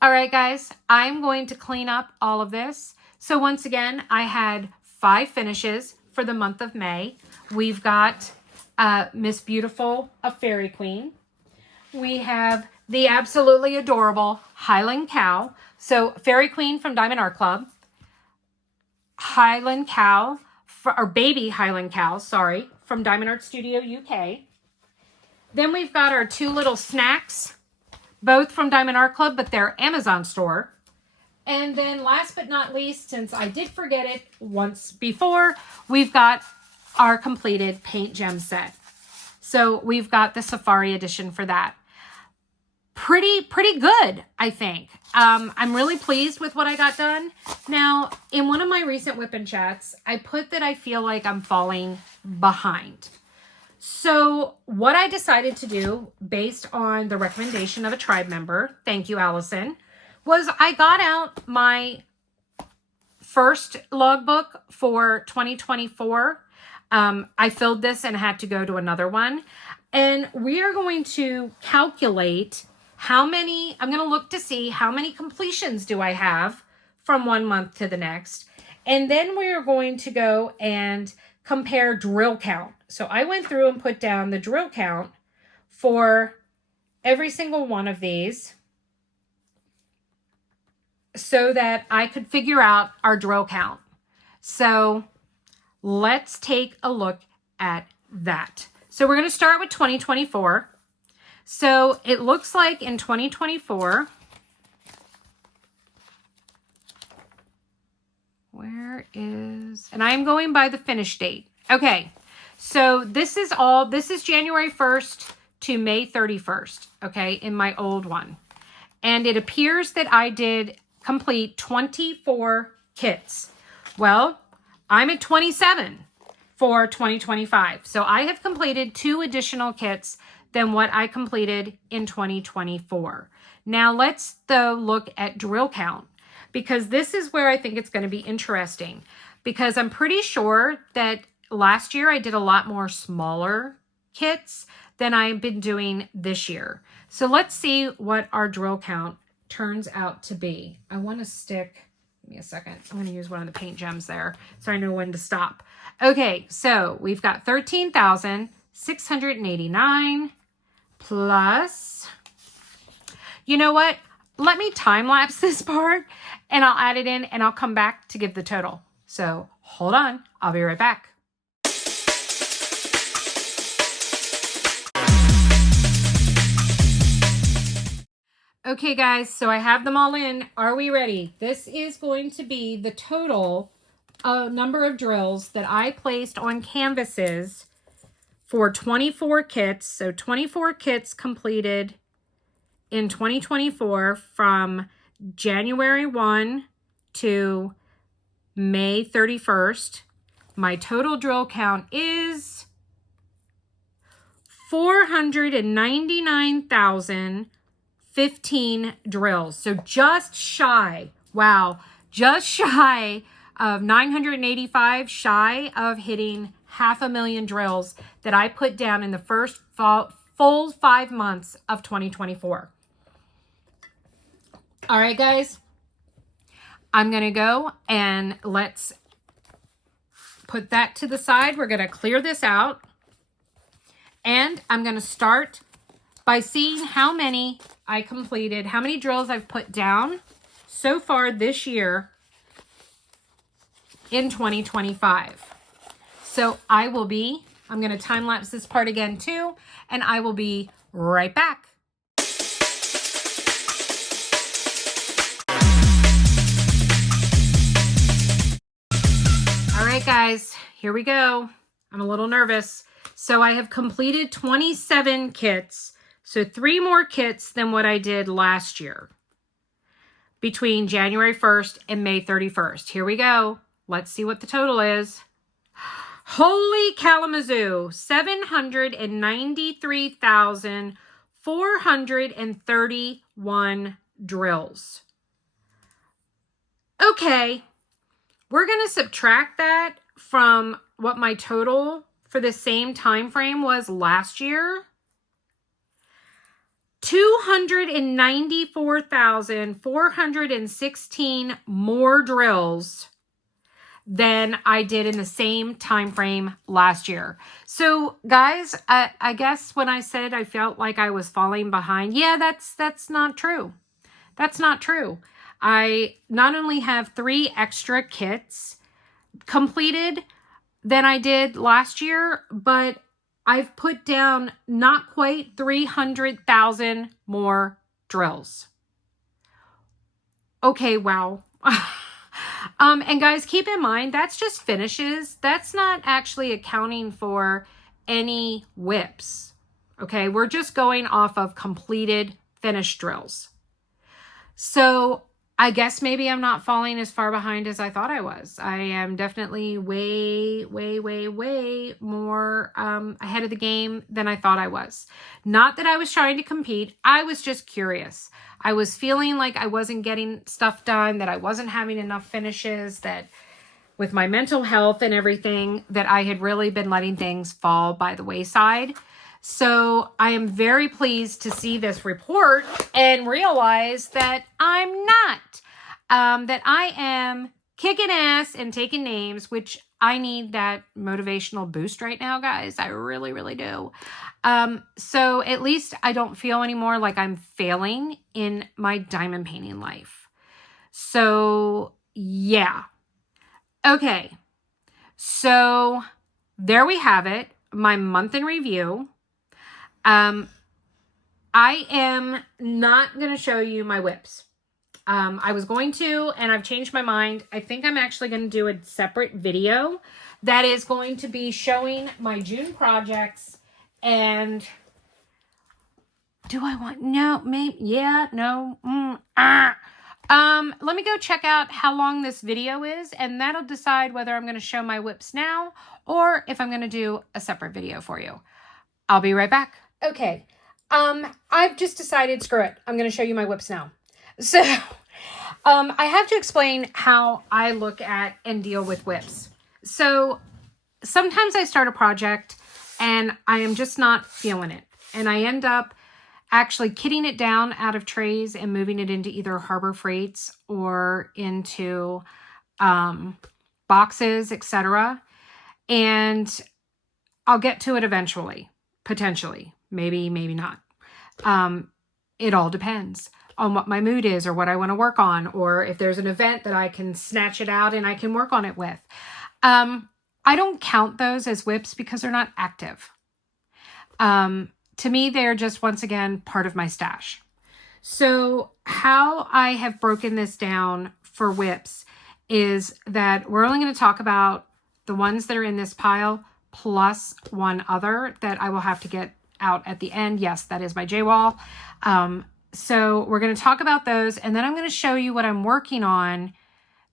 All right, guys, I'm going to clean up all of this. So once again, I had 5 finishes for the month of May. We've got Miss Beautiful, a Fairy Queen. We have the absolutely adorable Highland Cow. So Fairy Queen from Diamond Art Club. Highland Cow, or Baby Highland Cow, sorry, from Diamond Art Studio UK. Then we've got our 2 little snacks, both from Diamond Art Club, but they're Amazon store. And then last but not least, since I did forget it once before, we've got our completed paint gem set. So we've got the Safari edition for that. Pretty good, I think. I'm really pleased with what I got done. Now, in one of my recent whip-in chats, I put that I feel like I'm falling behind. So what I decided to do, based on the recommendation of a tribe member, thank you, Allison, was I got out my first logbook for 2024. I filled this and had to go to another one. And we are going to calculate how many, I'm going to look to see how many completions do I have from one month to the next. And then we are going to go and compare drill count. So I went through and put down the drill count for every single one of these so that I could figure out our drill count. So let's take a look at that. So we're going to start with 2024. So it looks like in 2024, where is, and I'm going by the finish date. Okay, so this is January 1st to May 31st, okay, in my old one. And it appears that I did complete 24 kits. Well, I'm at 27 for 2025. So I have completed 2 additional kits than what I completed in 2024. Now let's though look at drill count, because this is where I think it's going to be interesting, because I'm pretty sure that last year I did a lot more smaller kits than I've been doing this year. So let's see what our drill count turns out to be. I want to stick, give me a second. I'm going to use one of the paint gems there so I know when to stop. Okay, so we've got 13,689 plus, you know what? Let me time lapse this part and I'll add it in and I'll come back to give the total. So hold on, I'll be right back. Okay guys, so I have them all in. Are we ready? This is going to be the total number of drills that I placed on canvases for 24 kits. So 24 kits completed in 2024 from January 1 to May 31st. My total drill count is 499,015 drills. So just shy, wow, just shy of 985, shy of hitting 500,000 drills that I put down in the first full 5 months of 2024. All right, guys, I'm going to go and let's put that to the side. We're going to clear this out. And I'm going to start by seeing how many I completed, how many drills I've put down so far this year in 2025. So I'm going to time lapse this part again too, and I will be right back. All right, guys, here we go. I'm a little nervous. So I have completed 27 kits. So 3 more kits than what I did last year between January 1st and May 31st. Here we go. Let's see what the total is. Holy Kalamazoo, 793,431 drills. Okay, we're going to subtract that from what my total for the same time frame was last year. 294,416 more drills than I did in the same time frame last year. So guys, I guess when I said I felt like I was falling behind, yeah, that's not true. That's not true. I not only have 3 extra kits completed than I did last year, but I've put down not quite 300,000 more drills. Okay, wow. And guys, keep in mind, that's just finishes. That's not actually accounting for any whips. Okay, we're just going off of completed finished drills. So I guess maybe I'm not falling as far behind as I thought I was. I am definitely way more ahead of the game than I thought I was. Not that I was trying to compete. I was just curious. I was feeling like I wasn't getting stuff done, that I wasn't having enough finishes, that with my mental health and everything, that I had really been letting things fall by the wayside. So I am very pleased to see this report and realize that I'm not, that I am kicking ass and taking names, which I need that motivational boost right now, guys. I really do. So at least I don't feel anymore like I'm failing in my diamond painting life. So yeah. Okay. So there we have it. My month in review. I am not going to show you my whips. I was going to, and I've changed my mind. I think I'm actually going to do a separate video that is going to be showing my June projects. And do I want, no, maybe, yeah, no, let me go check out how long this video is, and that'll decide whether I'm going to show my whips now or if I'm going to do a separate video for you. I'll be right back. Okay, I've just decided, screw it. I'm going to show you my whips now. So, I have to explain how I look at and deal with whips. So, sometimes I start a project and I am just not feeling it. And I end up actually kitting it down out of trays and moving it into either Harbor Freights or into boxes, etc. And I'll get to it eventually, potentially. Maybe, maybe not. It all depends on what my mood is or what I want to work on, or if there's an event that I can snatch it out and I can work on it with. I don't count those as whips because they're not active. To me, they're just, once again, part of my stash. So how I have broken this down for whips is that we're only going to talk about the ones that are in this pile plus one other that I will have to get out at the end. Yes, that is my J-wall. So we're going to talk about those, and then I'm going to show you what I'm working on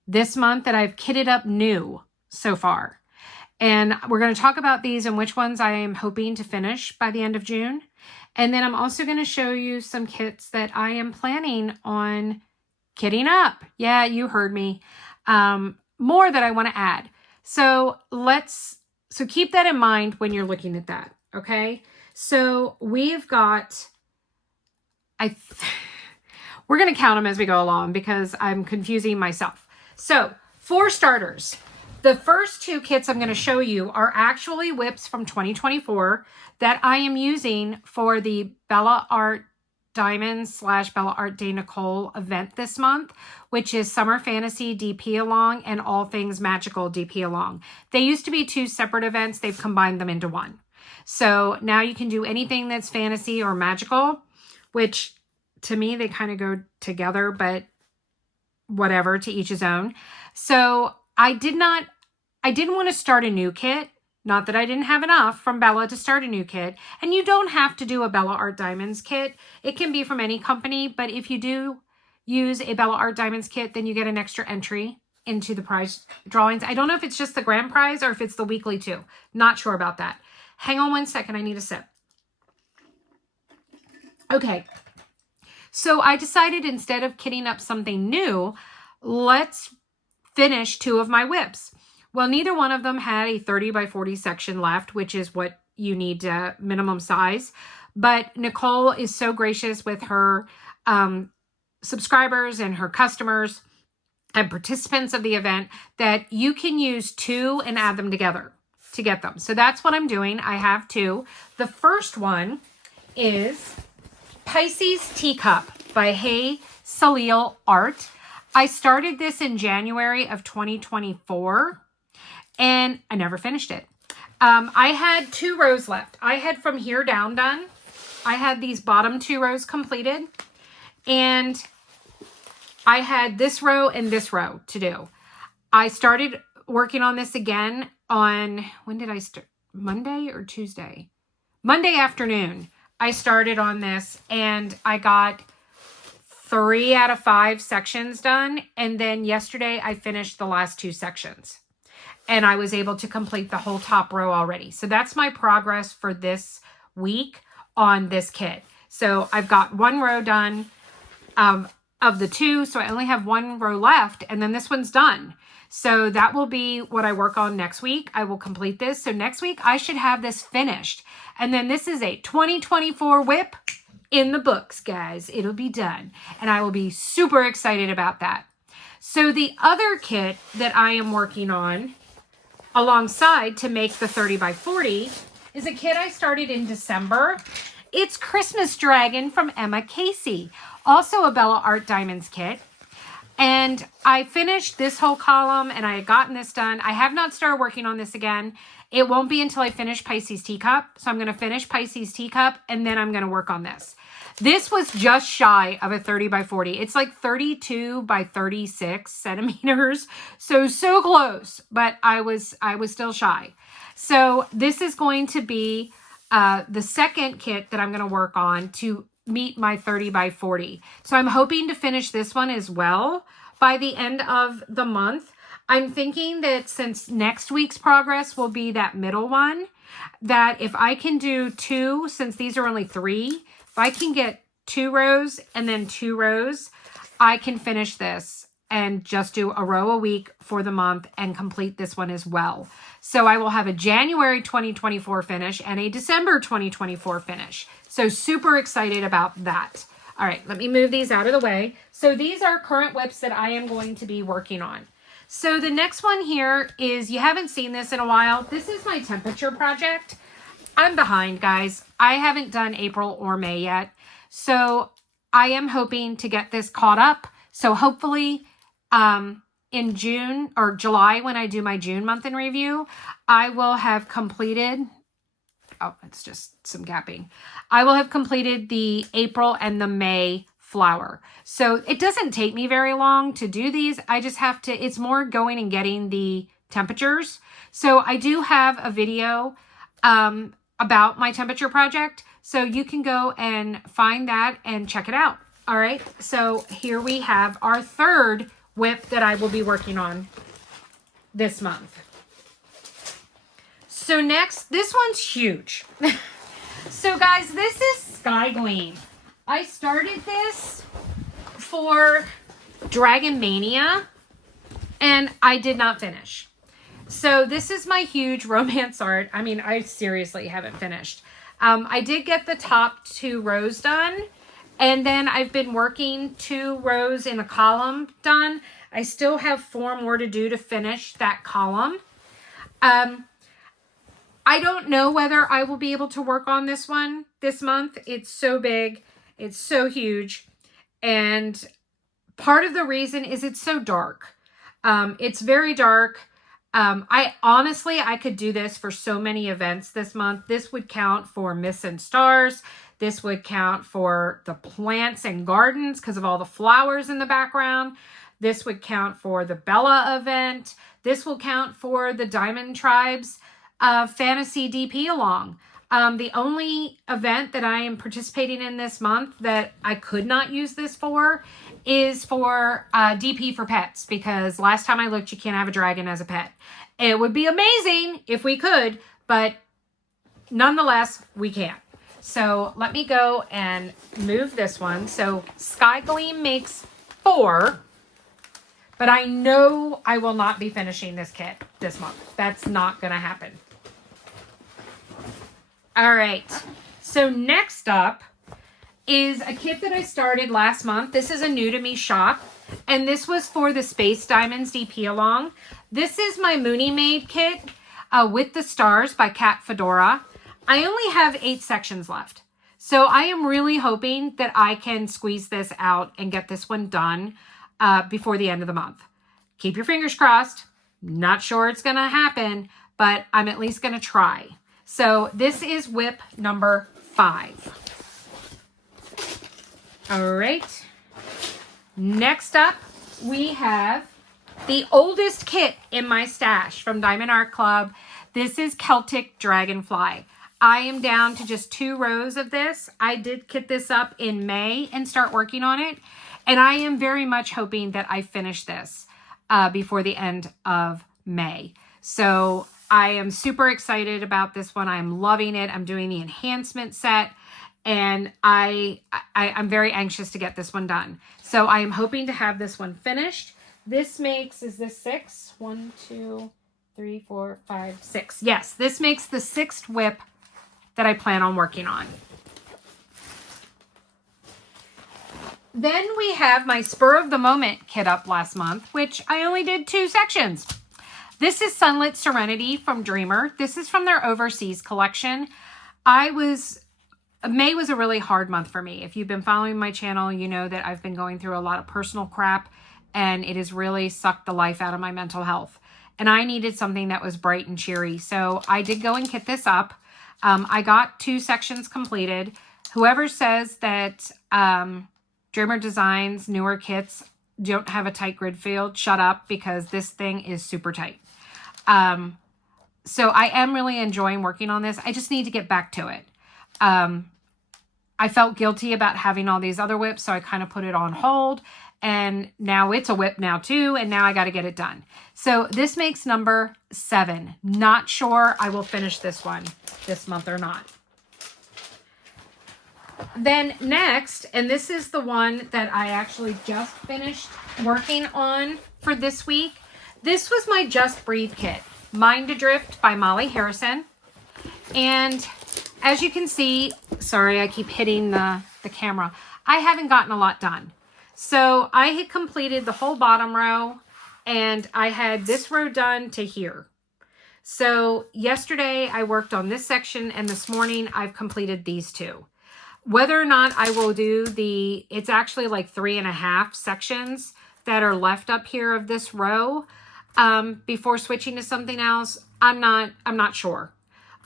this month that I've kitted up new so far. And we're going to talk about these and which ones I am hoping to finish by the end of June. And then I'm also going to show you some kits that I am planning on kitting up. Yeah, you heard me. more that I want to add. So keep that in mind when you're looking at that. Okay. So we've got, we're going to count them as we go along because I'm confusing myself. So for starters, the first two kits I'm going to show you are actually whips from 2024 that I am using for the Bella Art Diamonds / Bella Art de Nicole event this month, which is Summer Fantasy DP Along and All Things Magical DP Along. They used to be two separate events. They've combined them into one. So now you can do anything that's fantasy or magical, which to me, they kind of go together, but whatever, to each his own. So I didn't want to start a new kit. Not that I didn't have enough from Bella to start a new kit. And you don't have to do a Bella Art Diamonds kit. It can be from any company, but if you do use a Bella Art Diamonds kit, then you get an extra entry into the prize drawings. I don't know if it's just the grand prize or if it's the weekly too. Not sure about that. Hang on one second. I need a sip. Okay. So I decided instead of kitting up something new, let's finish two of my whips. Well, neither one of them had a 30 by 40 section left, which is what you need minimum size. But Nicole is so gracious with her subscribers and her customers and participants of the event that you can use two and add them together to get them. So that's what I'm doing. I have two. The first one is Pisces Teacup by Hey Salil Art. I started this in January of 2024 and I never finished it. I had 2 rows left. I had from here down done. I had these bottom 2 rows completed and I had this row and this row to do. I started working on this again on, when did I start? Monday or Tuesday? Monday afternoon. I started on this and I got 3 out of 5 sections done. And then yesterday I finished the last 2 sections and I was able to complete the whole top row already. So that's my progress for this week on this kit. So I've got 1 row done of the 2. So I only have 1 row left and then this one's done. So that will be what I work on next week. I will complete this. So next week I should have this finished. And then this is a 2024 whip in the books, guys. It'll be done. And I will be super excited about that. So the other kit that I am working on alongside to make the 30 by 40 is a kit I started in December. It's Christmas Dragon from Emma Casey, also a Bella Art Diamonds kit. And I finished this whole column and I had gotten this done. I have not started working on this again. It won't be until I finish Pisces Teacup. So I'm going to finish Pisces Teacup and then I'm going to work on this. This was just shy of a 30 by 40. It's like 32 by 36 centimeters. So close, but I was still shy. So this is going to be the second kit that I'm going to work on to meet my 30 by 40. So I'm hoping to finish this one as well by the end of the month. I'm thinking that since next week's progress will be that middle one, that if I can do 2, since these are only 3, if I can get 2 rows and then 2 rows, I can finish this and just do a row a week for the month and complete this one as well. So I will have a January 2024 finish and a December 2024 finish. So super excited about that. All right, let me move these out of the way. So these are current whips that I am going to be working on. So the next one here is, you haven't seen this in a while. This is my temperature project. I'm behind, guys. I haven't done April or May yet. So I am hoping to get this caught up. So hopefully in June or July, when I do my June month in review, I will have completed, oh, it's just some gapping. I will have completed the April and the May flower. So it doesn't take me very long to do these. I just have to, it's more going and getting the temperatures. So I do have a video about my temperature project. So you can go and find that and check it out. All right. So here we have our third whip that I will be working on this month. So next, this one's huge. So guys, this is Sky Gleam. I started this for Dragon Mania and I did not finish. So this is my huge romance art. I mean, I seriously haven't finished. I did get the top 2 rows done, and then I've been working 2 rows in a column done. I still have 4 more to do to finish that column. I don't know whether I will be able to work on this one this month. It's so big. It's so huge. And part of the reason is it's so dark. It's very dark. I could do this for so many events this month. This would count for Myths and Stars. This would count for the plants and gardens because of all the flowers in the background. This would count for the Bella event. This will count for the Diamond Tribes Fantasy DP along. The only event that I am participating in this month that I could not use this for is for DP for pets, because last time I looked, you can't have a dragon as a pet. It would be amazing if we could, but nonetheless, we can't. So let me go and move this one. So Sky Gleam makes 4, but I know I will not be finishing this kit this month. That's not going to happen. All right. So next up is a kit that I started last month. This is a new to me shop, and this was for the Space Diamonds DP along. This is my Mooney Made kit with the stars by Cat Fedora. I only have 8 sections left, so I am really hoping that I can squeeze this out and get this one done before the end of the month. Keep your fingers crossed. Not sure it's going to happen, but I'm at least going to try. So this is whip number 5. All right. Next up, we have the oldest kit in my stash from Diamond Art Club. This is Celtic Dragonfly. I am down to just 2 rows of this. I did kit this up in May and start working on it. And I am very much hoping that I finish this before the end of May. So I am super excited about this one. I'm loving it. I'm doing the enhancement set, and I'm very anxious to get this one done. So I am hoping to have this one finished. This makes, is this 6? 1, 2, 3, 4, 5, 6. Yes, this makes the 6th whip that I plan on working on. Then we have my Spur of the Moment kit up last month, which I only did 2 sections. This is Sunlit Serenity from Dreamer. This is from their overseas collection. May was a really hard month for me. If you've been following my channel, you know that I've been going through a lot of personal crap, and it has really sucked the life out of my mental health. And I needed something that was bright and cheery. So I did go and kit this up. I got 2 sections completed. Whoever says that Dreamer Designs newer kits don't have a tight grid field, shut up, because this thing is super tight. So I am really enjoying working on this. I just need to get back to it. I felt guilty about having all these other whips, so I kind of put it on hold, and now it's a whip now too, and now I got to get it done. So this makes number 7. Not sure I will finish this one this month or not. Then next, and this is the one that I actually just finished working on for this week. This was my Just Breathe kit, Mind Adrift by Molly Harrison. And as you can see, sorry, I keep hitting the camera. I haven't gotten a lot done. So I had completed the whole bottom row, and I had this row done to here. So yesterday I worked on this section, and this morning I've completed these 2. Whether or not I will do it's actually like 3.5 sections that are left up here of this row before switching to something else, I'm not sure.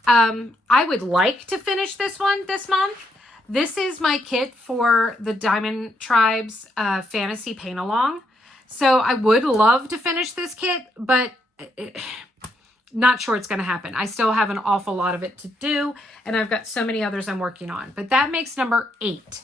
I would like to finish this one this month. This is my kit for the Diamond Tribes Fantasy Paint Along. So I would love to finish this kit, but not sure it's going to happen. I still have an awful lot of it to do, and I've got so many others I'm working on. But that makes number 8.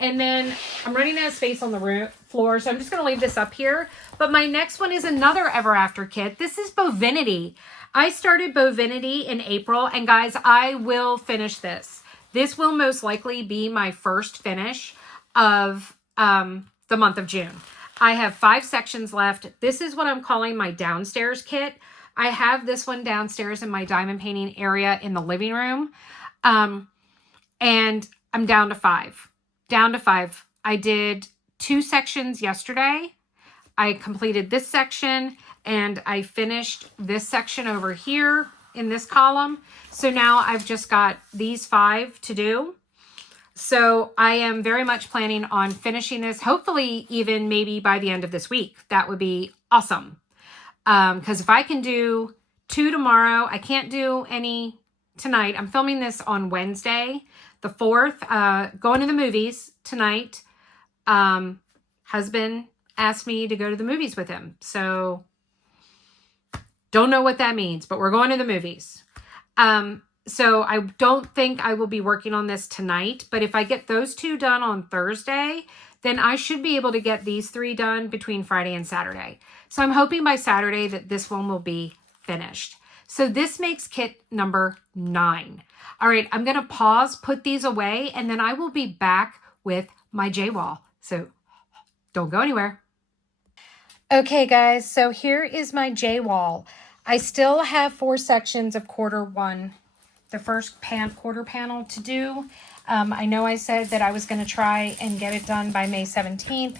And then I'm running out of space on the floor, so I'm just going to leave this up here. But my next one is another Ever After kit. This is Bovinity. I started Bovinity in April, and guys, I will finish this. This will most likely be my first finish of the month of June. I have 5 sections left. This is what I'm calling my downstairs kit. I have this one downstairs in my diamond painting area in the living room. And I'm down to 5. Down to 5. I did 2 sections yesterday. I completed this section and I finished this section over here in this column. So now I've just got these 5 to do. So I am very much planning on finishing this, hopefully even maybe by the end of this week. That would be awesome. Because if I can do 2 tomorrow, I can't do any tonight. I'm filming this on Wednesday, the 4th, going to the movies tonight. Husband asked me to go to the movies with him. So don't know what that means, but we're going to the movies. So I don't think I will be working on this tonight, but if I get those 2 done on Thursday, then I should be able to get these 3 done between Friday and Saturday. So I'm hoping by Saturday that this one will be finished. So this makes kit number 9. All right, I'm going to pause, put these away, and then I will be back with my J-wall. So don't go anywhere. Okay, guys, so here is my J-wall. I still have 4 sections of quarter 1. The first quarter panel to do. I know I said that I was going to try and get it done by May 17th,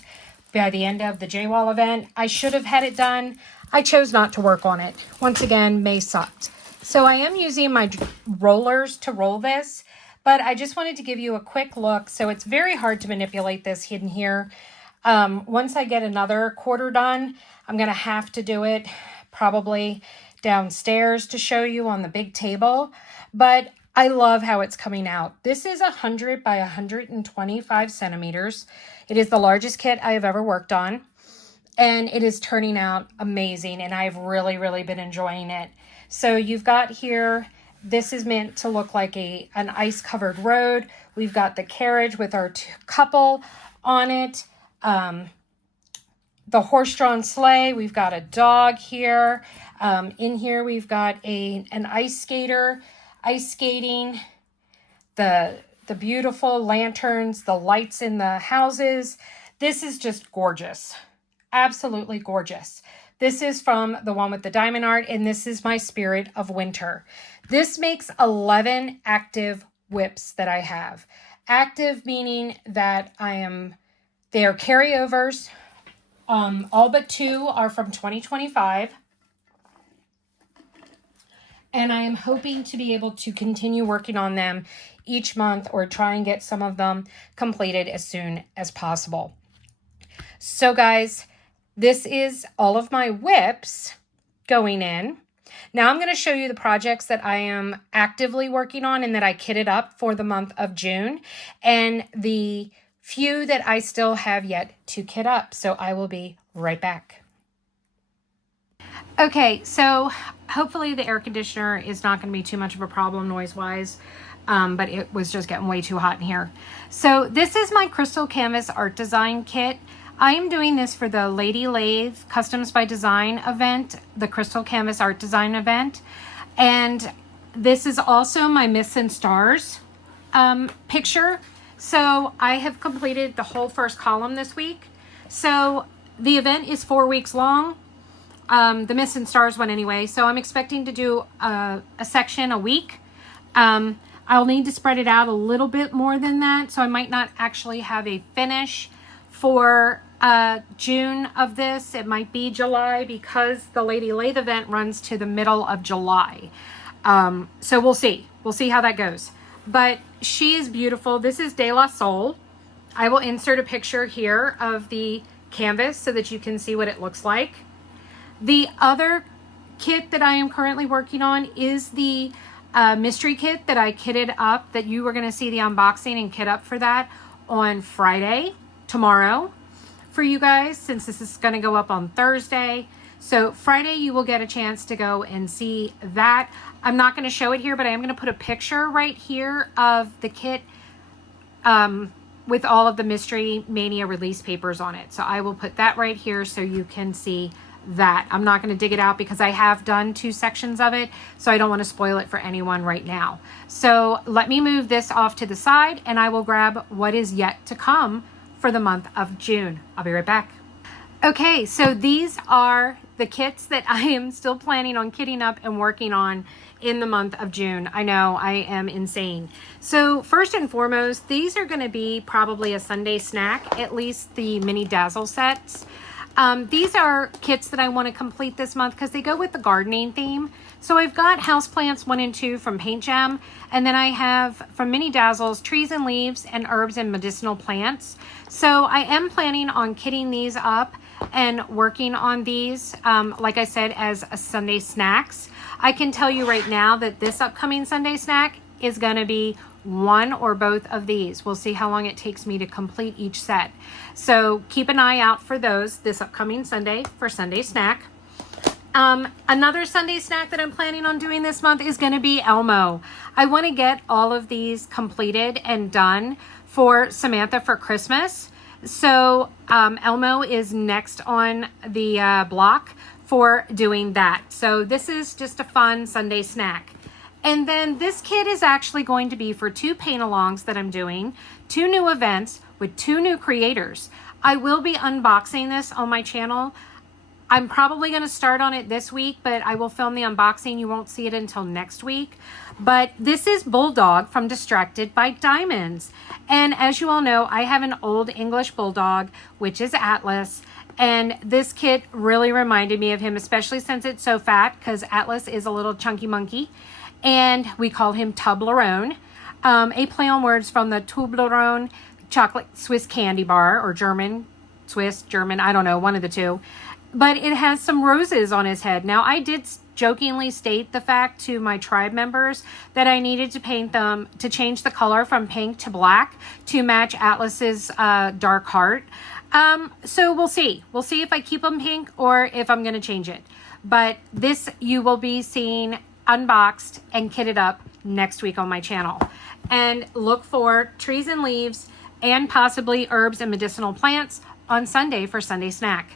by the end of the J-Wall event. I should have had it done. I chose not to work on it. Once again, May sucked. So I am using my rollers to roll this, but I just wanted to give you a quick look. So it's very hard to manipulate this hidden here. Once I get another quarter done, I'm going to have to do it probably downstairs to show you on the big table. But I love how it's coming out. This is 100 by 125 centimeters. It is the largest kit I have ever worked on. And it is turning out amazing. And I've really, really been enjoying it. So you've got here, this is meant to look like an ice-covered road. We've got the carriage with our couple on it. The horse-drawn sleigh. We've got a dog here. In here, we've got an ice skater. Ice skating, the beautiful lanterns, the lights in the houses. This is just gorgeous. Absolutely gorgeous. This is from the one with the diamond art, and this is my Spirit of Winter. This makes 11 active whips that I have. Active meaning that they are carryovers. All but 2 are from 2025. And I am hoping to be able to continue working on them each month or try and get some of them completed as soon as possible. So guys, this is all of my whips going in. Now I'm going to show you the projects that I am actively working on and that I kitted up for the month of June, and the few that I still have yet to kit up. So I will be right back. Okay, so hopefully the air conditioner is not going to be too much of a problem noise-wise, but it was just getting way too hot in here. So this is my Crystal Canvas Art Design Kit. I am doing this for the Lady Lathe Customs by Design event, the Crystal Canvas Art Design event. And this is also my Myths and Stars picture. So I have completed the whole first column this week. So the event is 4 weeks long. The Myths and Stars one anyway. So I'm expecting to do a section a week. I'll need to spread it out a little bit more than that. So I might not actually have a finish for June of this. It might be July because the Lady Lathe event runs to the middle of July. So we'll see. We'll see how that goes. But she is beautiful. This is De La Soul. I will insert a picture here of the canvas so that you can see what it looks like. The other kit that I am currently working on is the mystery kit that I kitted up, that you were going to see the unboxing and kit up for that on Friday, tomorrow, for you guys, since this is going to go up on Thursday. So Friday you will get a chance to go and see that. I'm not going to show it here, but I am going to put a picture right here of the kit with all of the Mystery Mania release papers on it. So I will put that right here so you can see that. I'm not going to dig it out because I have done 2 sections of it, so I don't want to spoil it for anyone right now. So let me move this off to the side and I will grab what is yet to come for the month of June. I'll be right back. Okay, so these are the kits that I am still planning on kitting up and working on in the month of June. I know, I am insane. So first and foremost, these are going to be probably a Sunday snack, at least the mini dazzle sets. These are kits that I want to complete this month because they go with the gardening theme. So I've got houseplants 1 and 2 from Paint Gem, and then I have from Mini Dazzles trees and leaves and herbs and medicinal plants. So I am planning on kitting these up and working on these, like I said, as a Sunday snacks. I can tell you right now that this upcoming Sunday snack is going to be one or both of these. We'll see how long it takes me to complete each set. So keep an eye out for those this upcoming Sunday for Sunday snack. Another Sunday snack that I'm planning on doing this month is going to be Elmo. I want to get all of these completed and done for Samantha for Christmas. So Elmo is next on the block for doing that. So this is just a fun Sunday snack. And then this kit is actually going to be for 2 paint-alongs that I'm doing, 2 new events with 2 new creators. I will be unboxing this on my channel. I'm probably going to start on it this week, but I will film the unboxing. You won't see it until next week. But this is Bulldog from Distracted by Diamonds. And as you all know, I have an old English Bulldog, which is Atlas. And this kit really reminded me of him, especially since it's so fat, because Atlas is a little chunky monkey. And we call him Toblerone. A play on words from the Toblerone chocolate Swiss candy bar, or German, Swiss, German, I don't know, one of the two. But it has some roses on his head. Now, I did jokingly state the fact to my tribe members that I needed to paint them, to change the color from pink to black to match Atlas's dark heart. So we'll see. We'll see if I keep them pink or if I'm going to change it. But this you will be seeing unboxed and kitted up next week on my channel. And look for trees and leaves and possibly herbs and medicinal plants on Sunday for Sunday snack.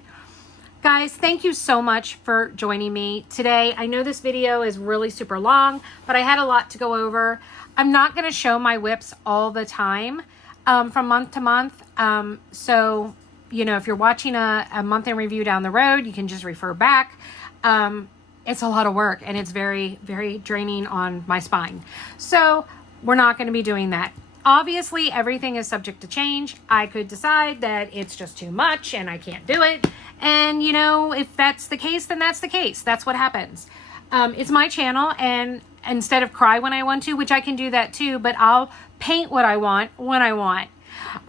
Guys, thank you so much for joining me today. I know this video is really super long, but I had a lot to go over. I'm not going to show my whips all the time from month to month. So, you know, if you're watching a month in review down the road, you can just refer back. It's a lot of work and it's very, very draining on my spine. So we're not going to be doing that. Obviously, everything is subject to change. I could decide that it's just too much and I can't do it. And, you know, if that's the case, then that's the case. That's what happens. It's my channel, and instead of cry when I want to, which I can do that too, but I'll paint what I want when I want.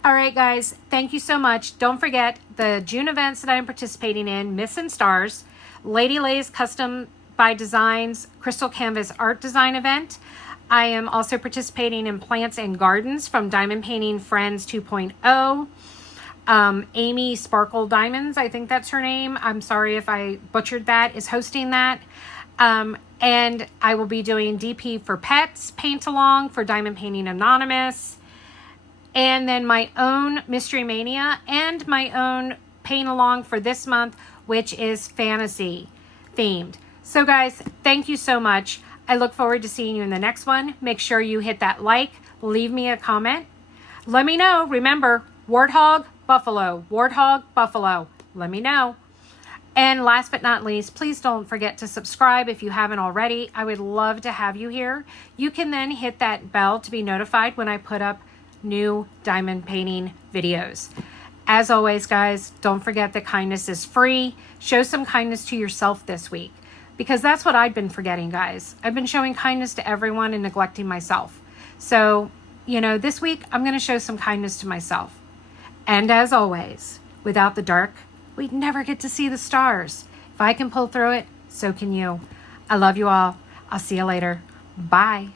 All right, guys, thank you so much. Don't forget the June events that I'm participating in, Myths and Stars, Lady Lay's Custom by Designs Crystal Canvas Art Design event. I am also participating in Plants and Gardens from Diamond Painting Friends 2.0. Amy Sparkle Diamonds, I think that's her name. I'm sorry if I butchered that, is hosting that. And I will be doing DP for Pets, Paint Along for Diamond Painting Anonymous. And then my own Mystery Mania and my own Paint Along for this month, which is fantasy themed. So guys, thank you so much. I look forward to seeing you in the next one. Make sure you hit that like, leave me a comment. Let me know. Remember, Warthog, Buffalo, Warthog, Buffalo. Let me know. And last but not least, please don't forget to subscribe if you haven't already. I would love to have you here. You can then hit that bell to be notified when I put up new diamond painting videos. As always, guys, don't forget that kindness is free. Show some kindness to yourself this week, because that's what I've been forgetting, guys. I've been showing kindness to everyone and neglecting myself. So, you know, this week I'm going to show some kindness to myself. And as always, without the dark, we'd never get to see the stars. If I can pull through it, so can you. I love you all. I'll see you later. Bye.